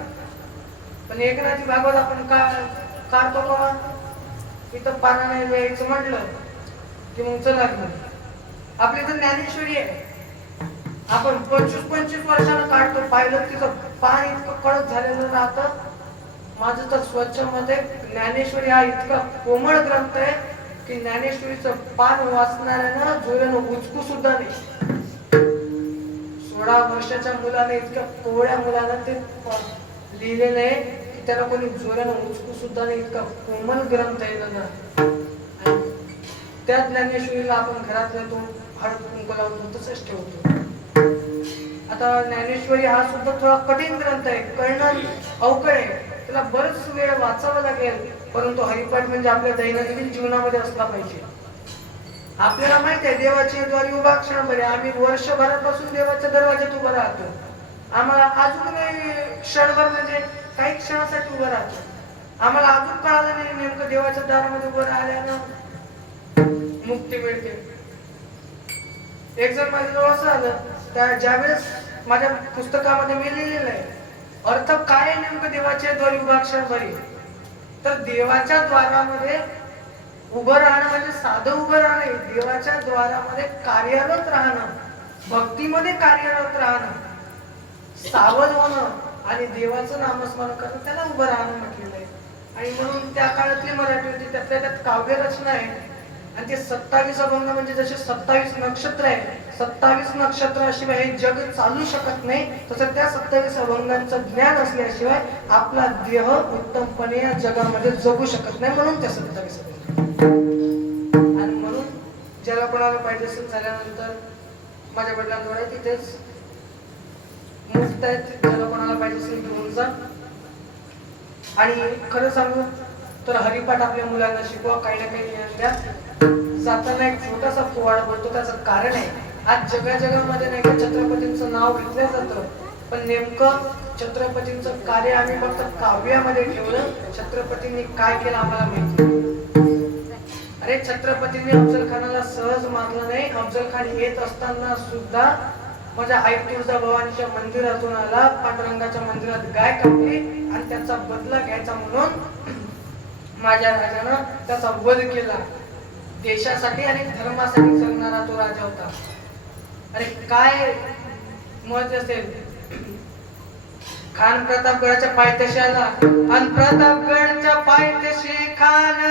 पण एकनाथी भागवत आपण काढतो का? इथं पाना नाही वेळेचं म्हटलं की मग चला घेऊन. आपली तर ज्ञानेश्वरी आहे. आपण 25-25 वर्षानं काढतो, पाहिलं तिचं पान इतकं कडक झालेलं राहतं. माझं तर स्वच्छ मत आहे, ज्ञानेश्वरी हा इतका कोमळ ग्रंथ आहे की ज्ञानेश्वरीचं पान वाचणाऱ्यानं जोरानं उचकू सुद्धा नाही. 16 वर्षाच्या मुलाने, इतक्या कोवळ्या मुलानं ते लिहिलेलं आहे की त्याला कोणी जोरानं उचकू सुद्धा नाही, इतका कोमल ग्रंथ आहे ना. त्या ज्ञानेश्वरीला आपण घरात येतो, हळद कुंकू लावून तसंच ठेवतो. आता ज्ञानेश्वरी हा सुद्धा थोडा कठीण ग्रंथ आहे, कळणं अवघड आहे, त्याला बरंच वेळ वाचावं लागेल. परंतु हरिपाठ म्हणजे आपल्या दैनंदिन जीवनामध्ये असला पाहिजे. आपल्याला माहिती आहे देवाची द्वारी उभा क्षण बरे, आम्ही वर्षभरापासून देवाच्या दरवाज्यात उभं राहतो. आम्हाला अजून क्षणभर म्हणजे काही क्षणासाठी उभं राहतो. आम्हाला अजून कळालं नाही नेमकं देवाच्या दारामध्ये उभं राहिल्यानं मुक्ती मिळते. एक जण माझ्या जवळ असं आलं, त्या ज्यावेळेस माझ्या पुस्तकामध्ये मी लिहिलेलं आहे अर्थ काय आहे नेमकं देवाच्या द्वारी उभा क्षण बरी, तर देवाच्या द्वारामध्ये उभं राहणं म्हणजे साधं उभं राहणं, देवाच्या द्वारामध्ये कार्यरत राहणं, भक्तीमध्ये कार्यरत राहणं, सावध होणं आणि देवाचं नामस्मरण करणं, त्याला उभं राहणं म्हटलेलं आहे. आणि म्हणून त्या काळातली मराठी होती, त्यातल्या त्यात काव्य रचना आहे. आणि ते 27 अभंग म्हणजे जसे 27 नक्षत्र आहे, 27 नक्षत्राशिवाय हे जग चालू शकत नाही, तसं त्या 27 अभंगांचं ज्ञान असल्याशिवाय आपला देह उत्तमपणे या जगामध्ये जगू शकत नाही. म्हणून त्या 27 आणि म्हणून ज्याला कोणाला पाहिजे असेल झाल्यानंतर माझ्या वडिलांद्वारे तिथेच मुफ्त आहेत, ज्याला कोणाला पाहिजे असेल घेऊन जा. आणि खरं सांगू तर हरिपाठ आपल्या मुलांना शिकवा, काही ना काही ज्ञान द्या. जाताना एक छोटासा पोवाडा बोलतो, त्याचं कारण आहे आज जगामध्ये नाही का छत्रपतींचं नाव घेतलं जातं, पण नेमकं छत्रपतींचं कार्य आम्ही फक्त काव्यामध्ये ठेवलं. छत्रपतींनी काय केलं आम्हाला माहिती. अरे छत्रपतींनी अफजल खानाला सहज मारलं नाही. अफजल खान येत असताना सुद्धा माझ्या आई तुळजाभवानीच्या मंदिरातून आला, पांडुरंगाच्या मंदिरात गाय कापली आणि त्याचा बदला घ्यायचा म्हणून माझ्या राजानं त्याचा वध केला. देशासाठी आणि धर्मासाठी जगणारा तो राजा होता. अरे काय मत असेल. खान प्रतापगडाच्या पायथ्याशी आला आणि प्रतापगडच्या पायथ्याशी खान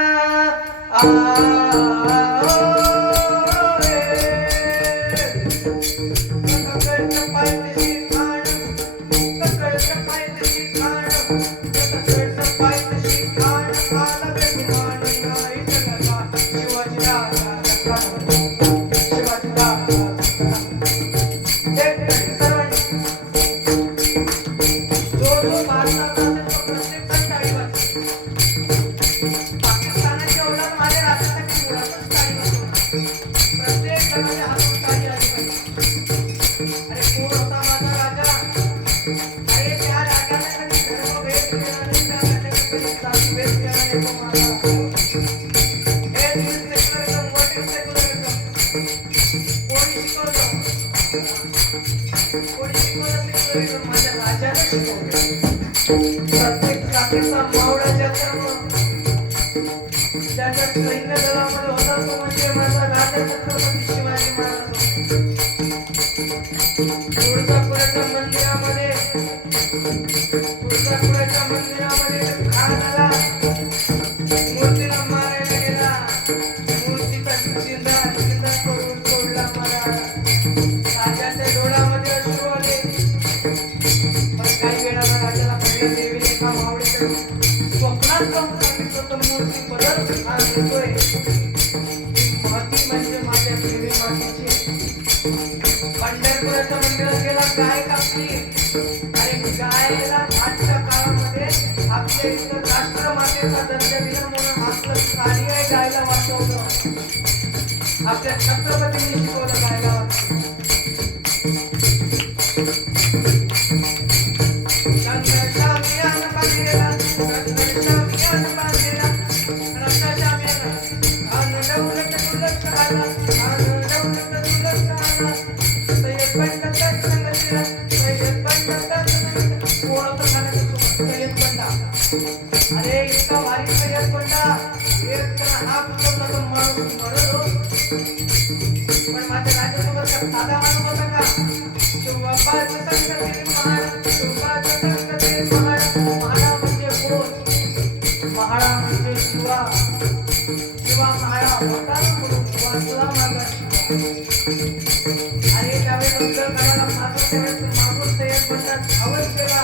आपल्या छत्रपतींनी शिकवलं गायला. अरे इतका भारी सय्यद बंडा ऐकतो बरं का, साधा माणूस होता का? शिवबाचं संकटे महाड, शिवबाचं संकटे महाड. महाडा म्हणजे कोण? महाडा म्हणजे शिवा. शिवा महाडा होता म्हणून वाचला माझा शिवा. आणि त्यावेळेस उत्तर करायला मागून त्यावेळेस मागून सय्यद बंडात आवाज केला.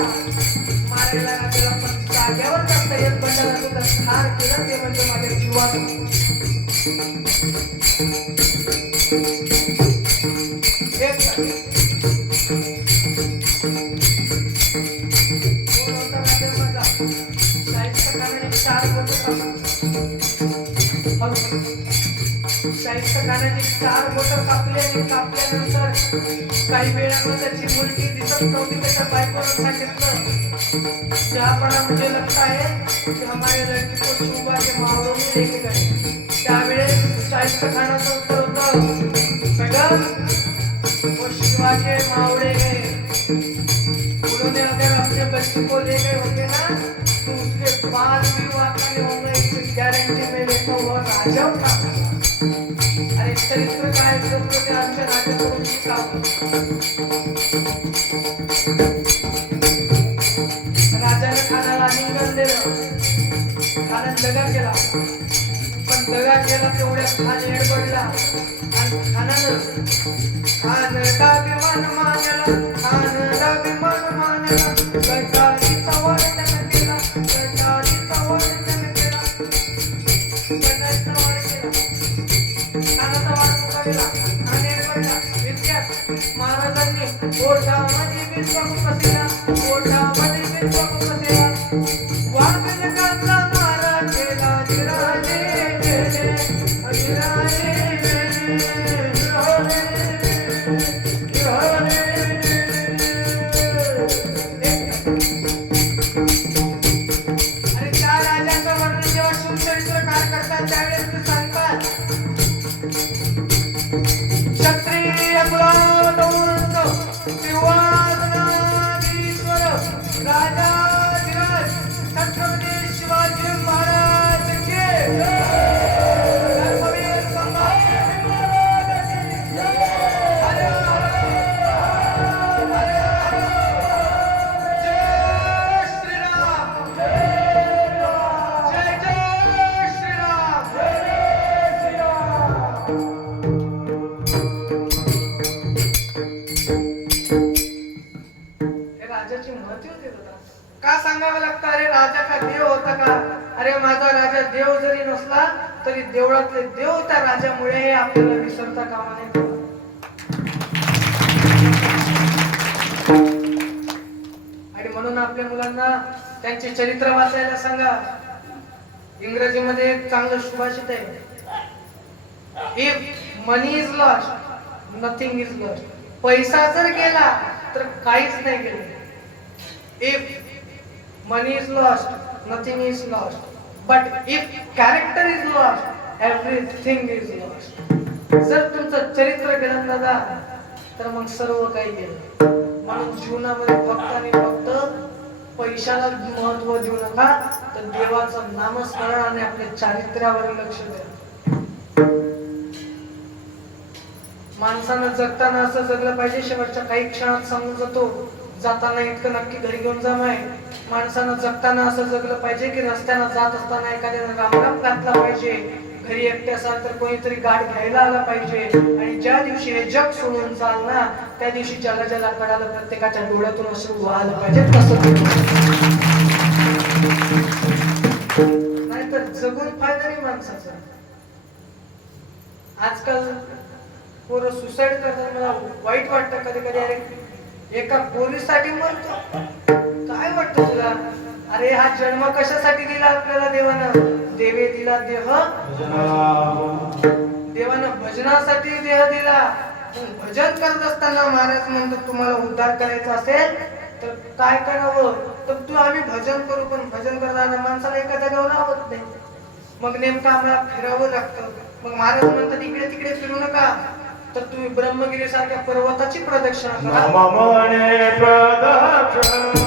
मारायला लागला पण जाग्यावर त्या सय्यद बंडाला सुद्धा ठार केलं ते म्हणजे माझ्या जीवाचं. एक शाहिस्त खानाने 4 बोट कापले आणि कापल्यानंतर काही वेळामध्ये त्याची मुलगी दिसत नव्हती. त्याच्या बायकोनं सांगितलं जहापणा मुझे लगता है कि हमारे लड़की को शिवबा के मावड़ों में लेके गए. त्यावेळेस शाहिस्त खानाचं उत्तर होतं मैडम वो शिवा के मावड़े गए, उन्होंने अगर अपने बच्चे को ले गए होंगे ना तो उसके बाद भी वाक़ा नहीं होगा. इसकी गारंटी में लेता हुआ राजा था. अरे चरित्र काय जपतो ते आमच्या राजाकडून शिकावं. राजाने खानाला आलिंगन दिलं. खानाने दगा केला पण दगा केला तेवढ्या खान एडबडला आणि खानानं अभिमान मानला. अभिमान मानला. गटारीचा वर्णन केला. गटारीचा वर्णन केला. गटारीचा वर्णन केला. खानाचा वाट पुढे गेला. खान एडबडला. इतक्यात महाराजांनी ओठामध्ये वीज वाकू कसेला. ओठामध्ये वीज वाकू कसेला. वाकल काचा मारा केला. विराजे गेले. विराजे का सांगावं लागतं? अरे राजा का देव होता का? अरे माझा राजा देव जरी नसला तरी देवळातले देव त्या राजामुळे आपल्याला विसरता कामा नये. आणि म्हणून आपल्या मुलांना त्यांचे चरित्र वाचायला सांगा. इंग्रजीमध्ये एक चांगलं सुभाषित आहे, if money is lost nothing is lost. पैसा जर गेला तर काहीच नाही गेलं. If money is lost, nothing is lost. But if character is lost, everything is lost. जर तुमचं चरित्र गेलं दादा तर मग सर्व काही गेलं. म्हणून जीवनामध्ये फक्त आणि फक्त पैशाला महत्व देऊ नका, तर देवाचं नामस्मरण आणि आपल्या चारित्र्यावर लक्ष द्या. माणसानं जगताना असं जगलं पाहिजे. शेवटच्या काही क्षणात सांगून जातो, जाताना इतकं नक्की घरी घेऊन जा. माणसानं जगताना असं जगलं पाहिजे की रस्त्यानं जात असताना एखाद्यानं रामराम घातला पाहिजे. घरी एकटे असाल तर कोणीतरी गाठ घ्यायला आला पाहिजे. आणि ज्या दिवशी हे जग सोडून जाल ना त्या दिवशी ज्याला ज्याला कळालं प्रत्येकाच्या डोळ्यातून अश्रू वाहलं पाहिजे. तसं नाहीतर जगून फायदा नाही माणसाचा. आजकाल पोरं सुसाईड करतात. मला वाईट वाटतं कधी कधी. अरे एका पोरीसाठी मरतो, काय वाटतं तुला? अरे हा जन्म कशासाठी दिला आपल्याला देवानं? देवे दिला देह, देवानं भजनासाठी देह दिला. भजन करत असताना महाराज म्हणतो तुम्हाला उद्धार करायचा असेल तर काय करावं? तर तू आम्ही भजन करू, पण भजन करताना माणसाला एका जागेवर राहत नाही. मग नेमकं आम्हाला फिरावं लागतं. मग महाराज म्हणतात इकडे तिकडे फिरू नका, तर तुम्ही ब्रह्मगिरी सारख्या पर्वताची प्रदक्षिणा करा. प्रदक्षिणा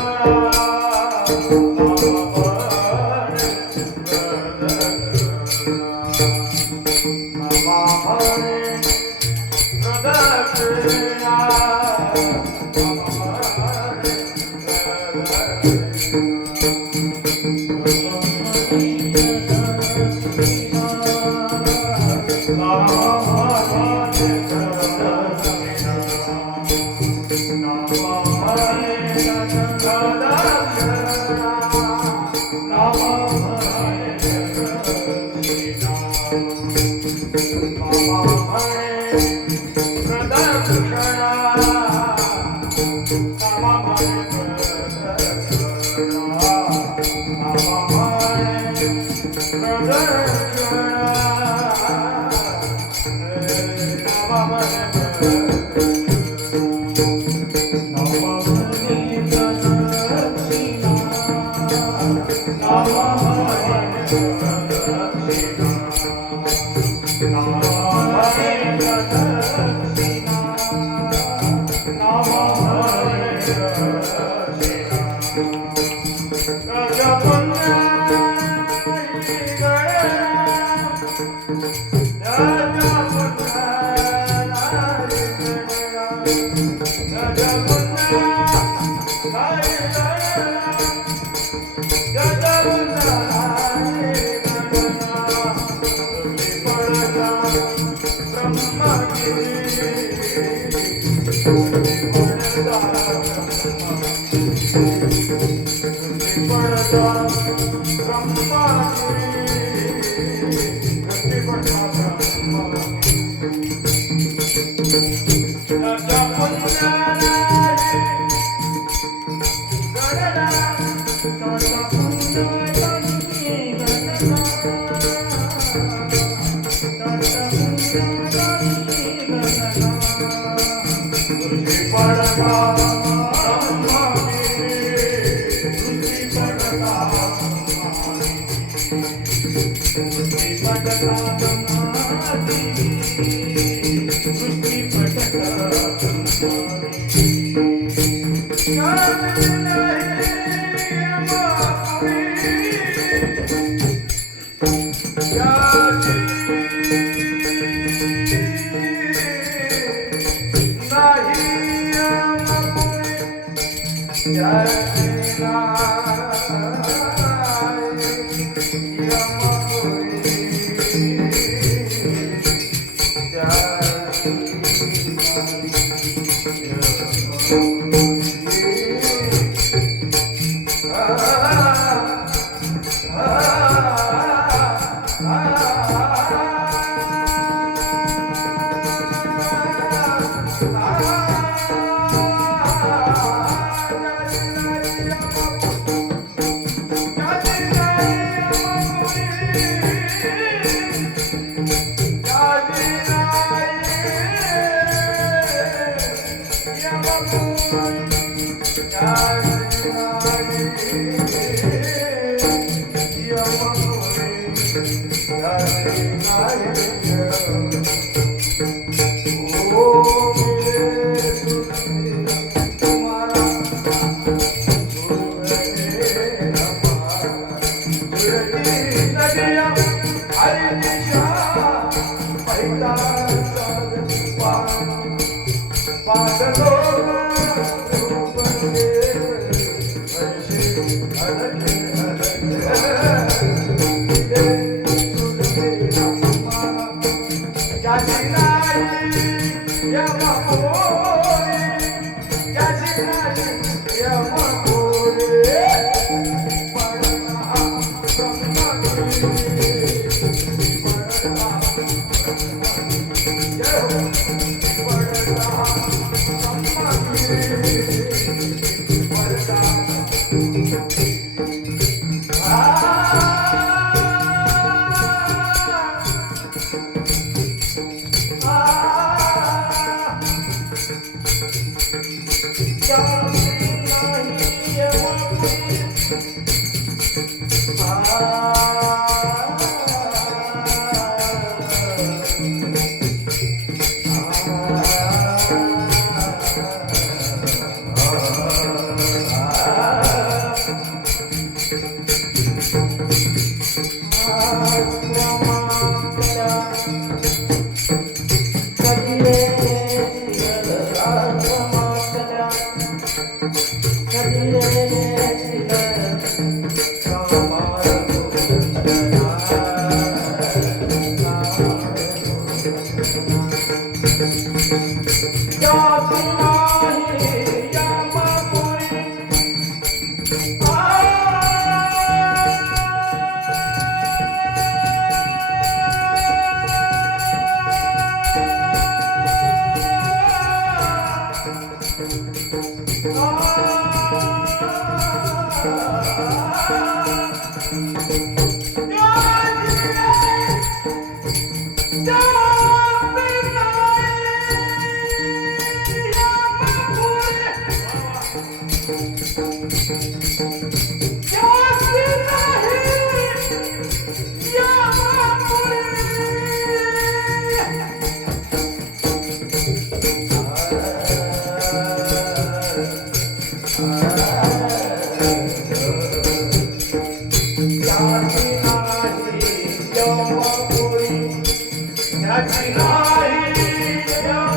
जाती नाही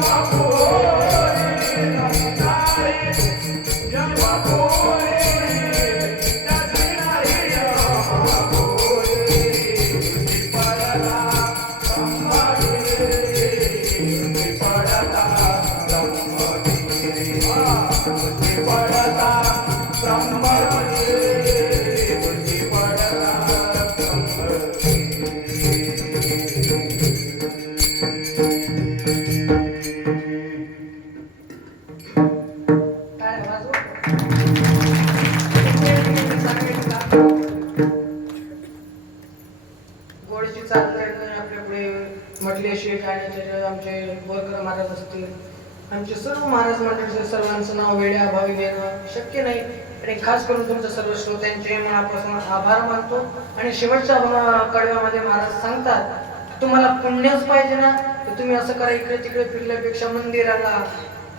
यमपुरी काय वाजव गोडीची चाल आपल्या पुढे म्हटल्याशिवाय गाण्याचे आमचे बोरकर महाराज असतील आमचे सर्व महाराज मंडळीचे सर्वांचं नाव वेड्या भावी घेणं शक्य नाही आणि खास करून तुमच्या सर्व श्रोत्यांचे मनापासून आभार मानतो आणि शेवटच्या कडव्यामध्ये महाराज सांगतात तुम्हाला पुण्यच पाहिजे ना तर तुम्ही असं करा इकडे तिकडे फिरल्यापेक्षा मंदिराला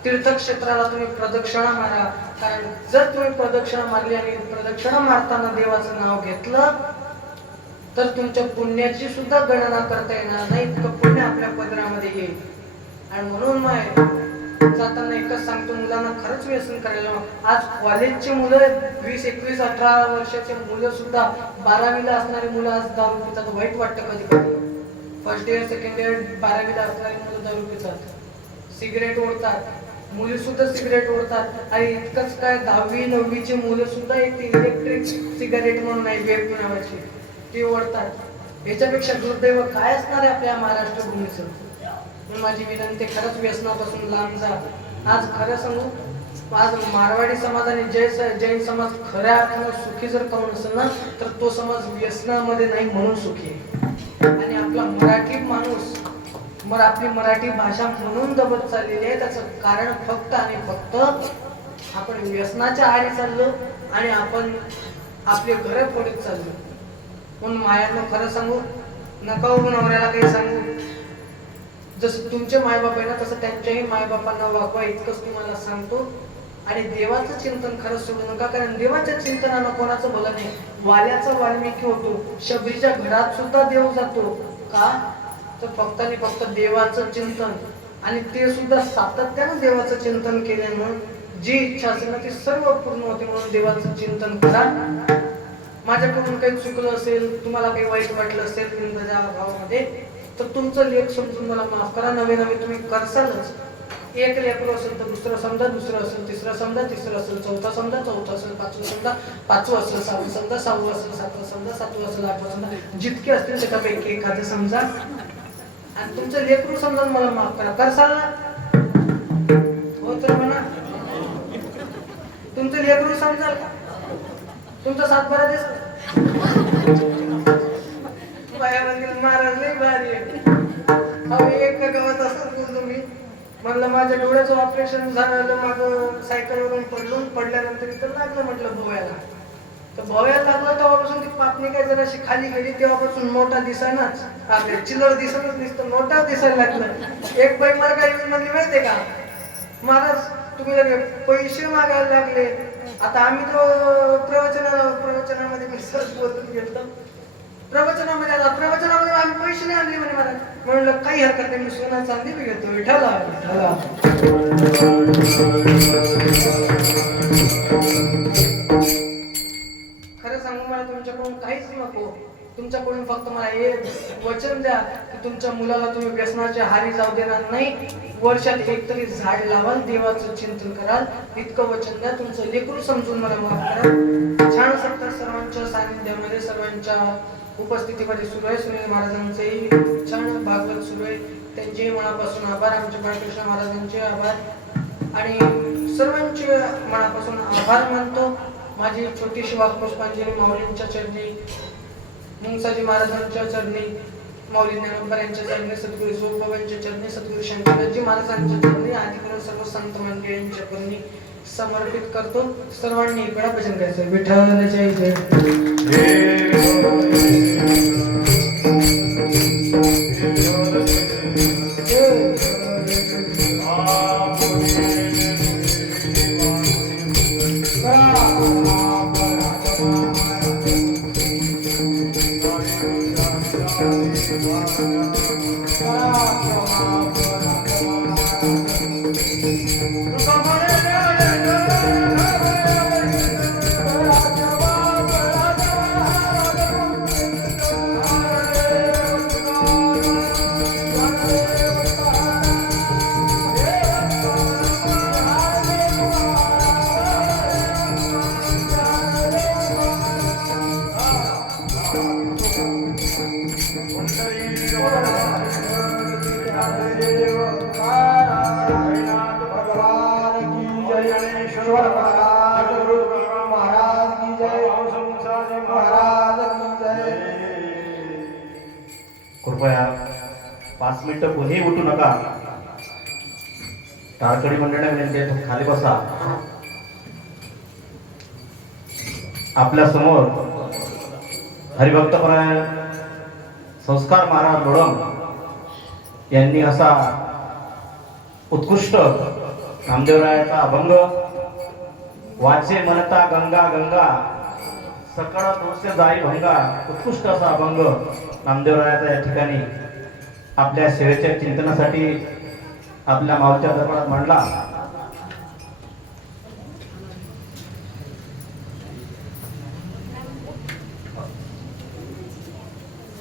तीर्थक्षेत्राला तुम्ही प्रदक्षिणा मारा कारण जर तुम्ही प्रदक्षिणा मारली आणि प्रदक्षिणा मारताना देवाचं नाव घेतलं तर तुमच्या पुण्याची सुद्धा गणना करता येणार नाही इतकं पुण्य आपल्या पदरामध्ये येईल आणि म्हणून जाताना एकच सांगतो मुलांना खरंच व्यसन करायला आज कॉलेजची मुलं 20-21-18 वर्षाचे मुलं सुद्धा 12वीला असणारी मुलं आज दारू पितात वाईट वाटतं कधी कधी फर्स्ट इयर सेकंड इयर 12वीला असणारी मुलं दारू पितात सिगरेट ओढतात मुली सुद्धा सिगरेट ओढतात आणि इतकंच काय 10वी-9वीची मुलं सुद्धा एक इलेक्ट्रिक सिगारेट म्हणून आहे वेब नावाची ती ओढतात याच्यापेक्षा दुर्दैव काय असणार आहे आपल्या महाराष्ट्र भूमीचं माझी विनंती खरंच व्यसनापासून लांब जा आज खरं सांगू आज मारवाडी समाज आणि जैन समाज खऱ्या अर्थानं सुखी जर कोण असेल ना तर तो समाज व्यसनामध्ये नाही म्हणून सुखी आहे आणि आपला मराठी माणूस आपली मराठी भाषा म्हणून दबत चाललेली आहे त्याचं कारण फक्त आणि फक्त आपण व्यसनाच्या आहारी चाललो आणि आपण आपले घर फोडीत चाललो म्हणून मायानं खरं सांगू नका उभं नवऱ्याला काही सांगू जसं तुमचे मायबाप आहे ना तसं त्यांच्याही मायबापांना वागवा इतकंच तुम्हाला सांगतो आणि देवाचं चिंतन खरंच सोडू नका कारण देवाच्या चिंतनानं कोणाचं भलं नाही वाल्याचा वाल्मिकी होतो शबरीच्या घरात सुद्धा देव जातो का तर फक्त आणि फक्त देवाचं चिंतन आणि ते सुद्धा सातत्यानं देवाचं चिंतन केल्यानं जी इच्छा असेल ना ती सर्व पूर्ण होते म्हणून देवाचं चिंतन करा माझ्याकडून काही चुकलं असेल तुम्हाला काही वाईट वाटलं असेल इंद्रजा भावामध्ये तर तुमचं लेख समजून मला माफ करा नवे तुम्ही करसालच एक लेकरू असेल तर दुसरं समजा दुसरं असेल तिसरं समजा तिसरं असेल चौथा समजा चौथा असेल पाचवं समजा पाचवं असेल सहावं समजा सहावं असेल सातवं समजा सातवं असेल आठवं समजा जितके असतील त्याच्यापैकी एखादं समजा आणि तुमचं लेकरू समजून मला माफ करा करसाल ना हो तर म्हणा तुमचं लेकरू समजाल का तुमचा सातबारा दिसतो बाया मंदिर महाराज लई भारी आहे एक गावात असं बोललो मी म्हणलं माझ्या डोळ्याचं ऑपरेशन झालं माझं सायकलवरून पडल्यानंतर इथं लागलं म्हटलं भोव्याला तर भोव्याला लागलं तेव्हापासून ती पापणी काय जराशी खाली गेली तेव्हापासून मोठा दिसायनाच आपल्या चिल्लर दिसतच नुसतं नोटा दिसायला लागलं एक बाई मला काय म्हणली माहितीये का महाराज तुम्ही लगे पैसे मागायला लागले आता आम्ही तो प्रवचनामध्ये मी सहज बोलून घेतलं प्रवचनामध्ये आम्ही पैसे नाही आणले म्हणे मला म्हणलं काही हरकत नाही मी सोना चांदी बी घेतो विठाला खरं सांगू मला तुमच्याकडून काहीच नको तुमच्याकडून फक्त मला हे वचन द्या की तुमच्या मुलाला तुम्ही व्यसनाच्या हारी जाऊ देणार नाही, वर्षात एक तरी झाड लावाल, देवाचं चिंतन कराल, इतकं वचन द्या. तुमचं लेकरू समजून मला माफ करा. छान सप्ताह सर्वांच्या सानिध्यामध्ये सर्वांच्या उपस्थितीमध्ये सुरू आहे. सुनील महाराजांचेही छान भागवत सुरू आहे, त्यांचे मनापासून आभार. आमचे बाळकृष्ण महाराजांचे आभार आणि सर्वांचे मनापासून आभार मानतो. माझी छोटीशी वाक्पुष्पांजली माऊलींच्या चरणी, मुंगसाजी महाराजांच्या चरणी, माऊली ज्ञानोबा यांच्या चरणी, सद्गुरू जोगबाबांच्या चरणी, सद्गुरू शंकराजी महाराजांच्या चरणी, आदी करून सर्व संत मंडळींच्या चरणी समर्पित करतो. सर्वांनी इकडे भजन गायचं. विठ्ठल जय जय. कृपया 5 मिनिटं कोणी उठू नका. टाळकडी मंडळाने विनंती आहे, खाली बसा. आपल्या समोर हरिभक्तपरायण संस्कार महाराज लोढम यांनी असा उत्कृष्ट नामदेवरायाचा अभंग, वाचे म्हणता गंगा गंगा सकळ दोष जाई भंगा, उत्कृष्ट असा अभंग नामदेवरायाचा या ठिकाणी आपल्या सेवेच्या चिंतनासाठी आपल्या माऊलीच्या दरबारात मांडला.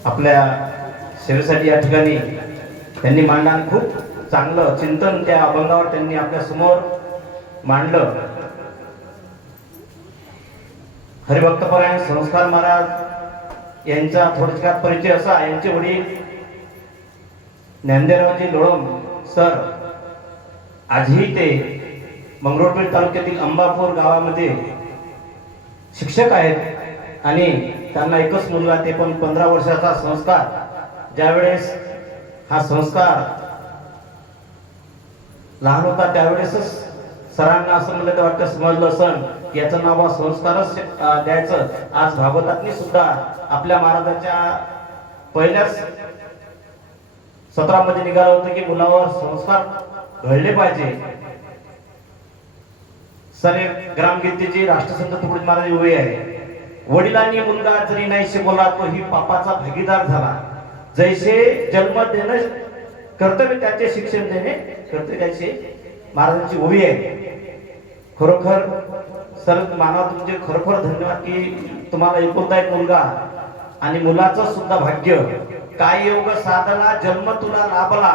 आपल्या सेवेसाठी या ठिकाणी त्यांनी मांडला आणि खूप चांगलं चिंतन त्या अभंगावर त्यांनी आपल्या समोर मांडलं. हरिभक्तपरायण संस्कार महाराज यांचा थोडक्यात परिचय असा. यांचे वडील ज्ञानदेवरावजी लोढम सर आजही ते मंगरुळपीर तालुक्यातील अंबापूर गावामध्ये शिक्षक आहेत आणि त्यांना एकच मुलगा, ते पण 15 वर्षाचा. संस्कार ज्यावेळेस हा संस्कार लहान होता त्यावेळेसच सरांना असं म्हणलं तर वाटतं समजलं सण याचं नाव संस्कारच द्यायचं. आज भागवतातनी सुद्धा आपल्या महाराजाच्या पहिल्याच सत्रामध्ये निघालं होतं की मुलावर संस्कार घडले पाहिजे. सर ग्रामगीतेची राष्ट्रसंत तुकडोजी महाराज उभे आहे. वडिलांनी मुलगा जरी नाही शिकवला तो ही पापाचा भागीदार झाला. जैसे जन्म देणं कर्तव्य त्याचे शिक्षण देणे कर्तव्य त्याचे महाराजांची उभी आहे. खरोखर सर मानव तुमचे खरोखर धन्यवाद की तुम्हाला एकुलता एक मुलगा आणि मुलाचं सुद्धा भाग्य. काय योग साधला जन्म तुला लाभला,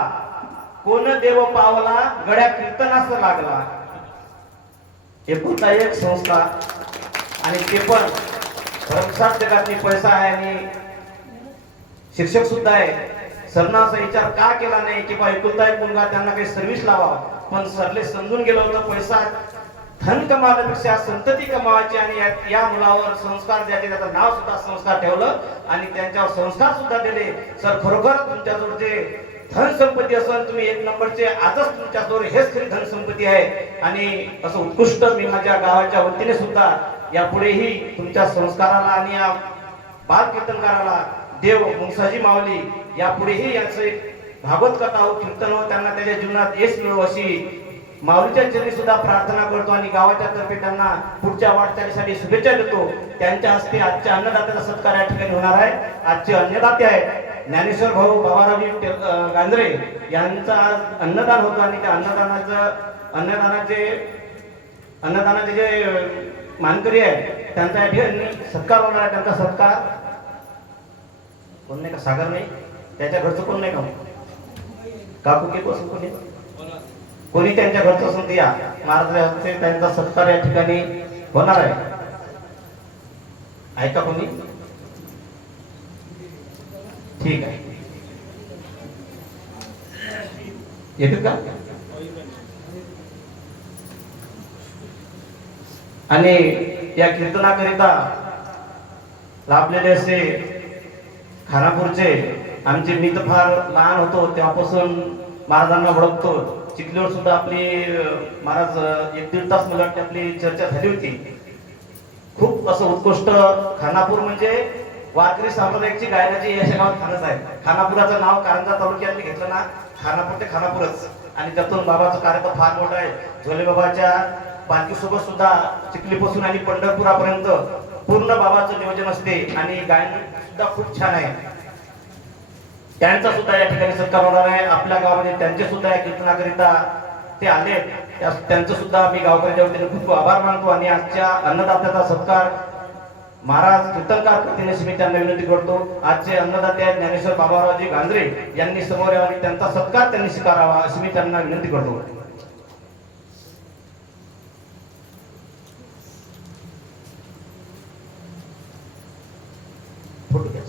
कोण देव पावला गड्या कीर्तनास लागला. एकुलता एक संस्था आणि ते पण भरमसाठ जगातली पैसा आहे आणि शिक्षक सुद्धा आहे. सरना असा विचार का केला नाही की बा एकुलता एक मुलगा त्यांना काही सर्व्हिस लावा, पण सरले समजून गेलं होतं पैसा धन कमावण्यापेक्षा संतती कमावायची आणि या मुलावर संस्कार द्यायचे. त्याचं नाव सुद्धा संस्कार ठेवलं आणि त्यांच्यावर संस्कार सुद्धा दिले. सर खरोखर तुमच्याजवळ जे धन संपत्ती असेल तुम्ही 1 नंबरचे आजच तुमच्याजवळ हेच खरी धन संपत्ती आहे. आणि असं उत्कृष्ट मी माझ्या गावाच्या वतीने सुद्धा यापुढेही तुमच्या संस्काराला आणि या बाल कीर्तनकाराला देव मुंगसाजी माऊली यापुढेही याचं एक भागवत कथा हो कीर्तन हो त्यांना त्याच्या जीवनात यश मिळो अशी माऊलीच्या चरणी सुद्धा प्रार्थना करतो आणि गावाच्या तर्फे त्यांना पुढच्या वाटचालीसाठी शुभेच्छा देतो. त्यांच्या हस्ते आजच्या अन्नदात्याचा सत्कार या ठिकाणी होणार आहे. आजचे अन्नदाते आहेत ज्ञानेश्वर भाऊ बाबारावी गांधरे यांचं आज अन्नदान होतं आणि त्या अन्नदानाचे जे मानकरी आहे त्यांचा या ठिकाणी सत्कार होणार आहे. त्यांचा सत्कार कोण नाही का? सागर नाही, त्याच्या घरचं कोण नाही का? काकू के बसून कोणी कोणी त्यांच्या घरचं असून ते या महाराजांच्या हस्ते त्यांचा सत्कार या ठिकाणी होणार आहे. ऐका कोणी? ठीक आहे, येतील का? आणि या कीर्तनाकरिता लाभलेले असे खानापूरचे आमचे मित्र फार लहान होतो तेव्हापासून महाराजांना ओळखतो. चिखलीवर सुद्धा आपली महाराज 1-1.5 तास मला वाटते आपली चर्चा झाली होती. खूप असं उत्कृष्ट खानापूर म्हणजे वारकरी संप्रदायाची गायनाची या गावात खानच आहे. खानापुराचं नाव कारंजा तालुक्यात घेतलं ना, खानापूर ते खानापूरच. आणि त्यातून बाबाचं कार्य तर फार मोठं आहे. झोले बाबाच्या पालखीसोबत सुद्धा चिखलीपासून आणि पंढरपुरापर्यंत पूर्ण बाबाचं नियोजन असते आणि गायन सुद्धा खूप छान आहे. त्यांचा सुद्धा या ठिकाणी सत्कार होणार आहे. आपल्या गावामध्ये त्यांचे सुद्धा या कीर्तनाकरिता ते आले, त्यांचं सुद्धा मी गावकऱ्याच्या वतीने खूप आभार मानतो. आणि आजच्या अन्नदात्याचा सत्कार महाराज कीर्तनकार करतील अशी मी त्यांना विनंती करतो. आजचे अन्नदाते आहेत ज्ञानेश्वर बाबारावजी गांजरे यांनी समोर यावं आणि त्यांचा सत्कार त्यांनी स्वीकारावा अशी मी त्यांना विनंती करतो. फोटो घ्या.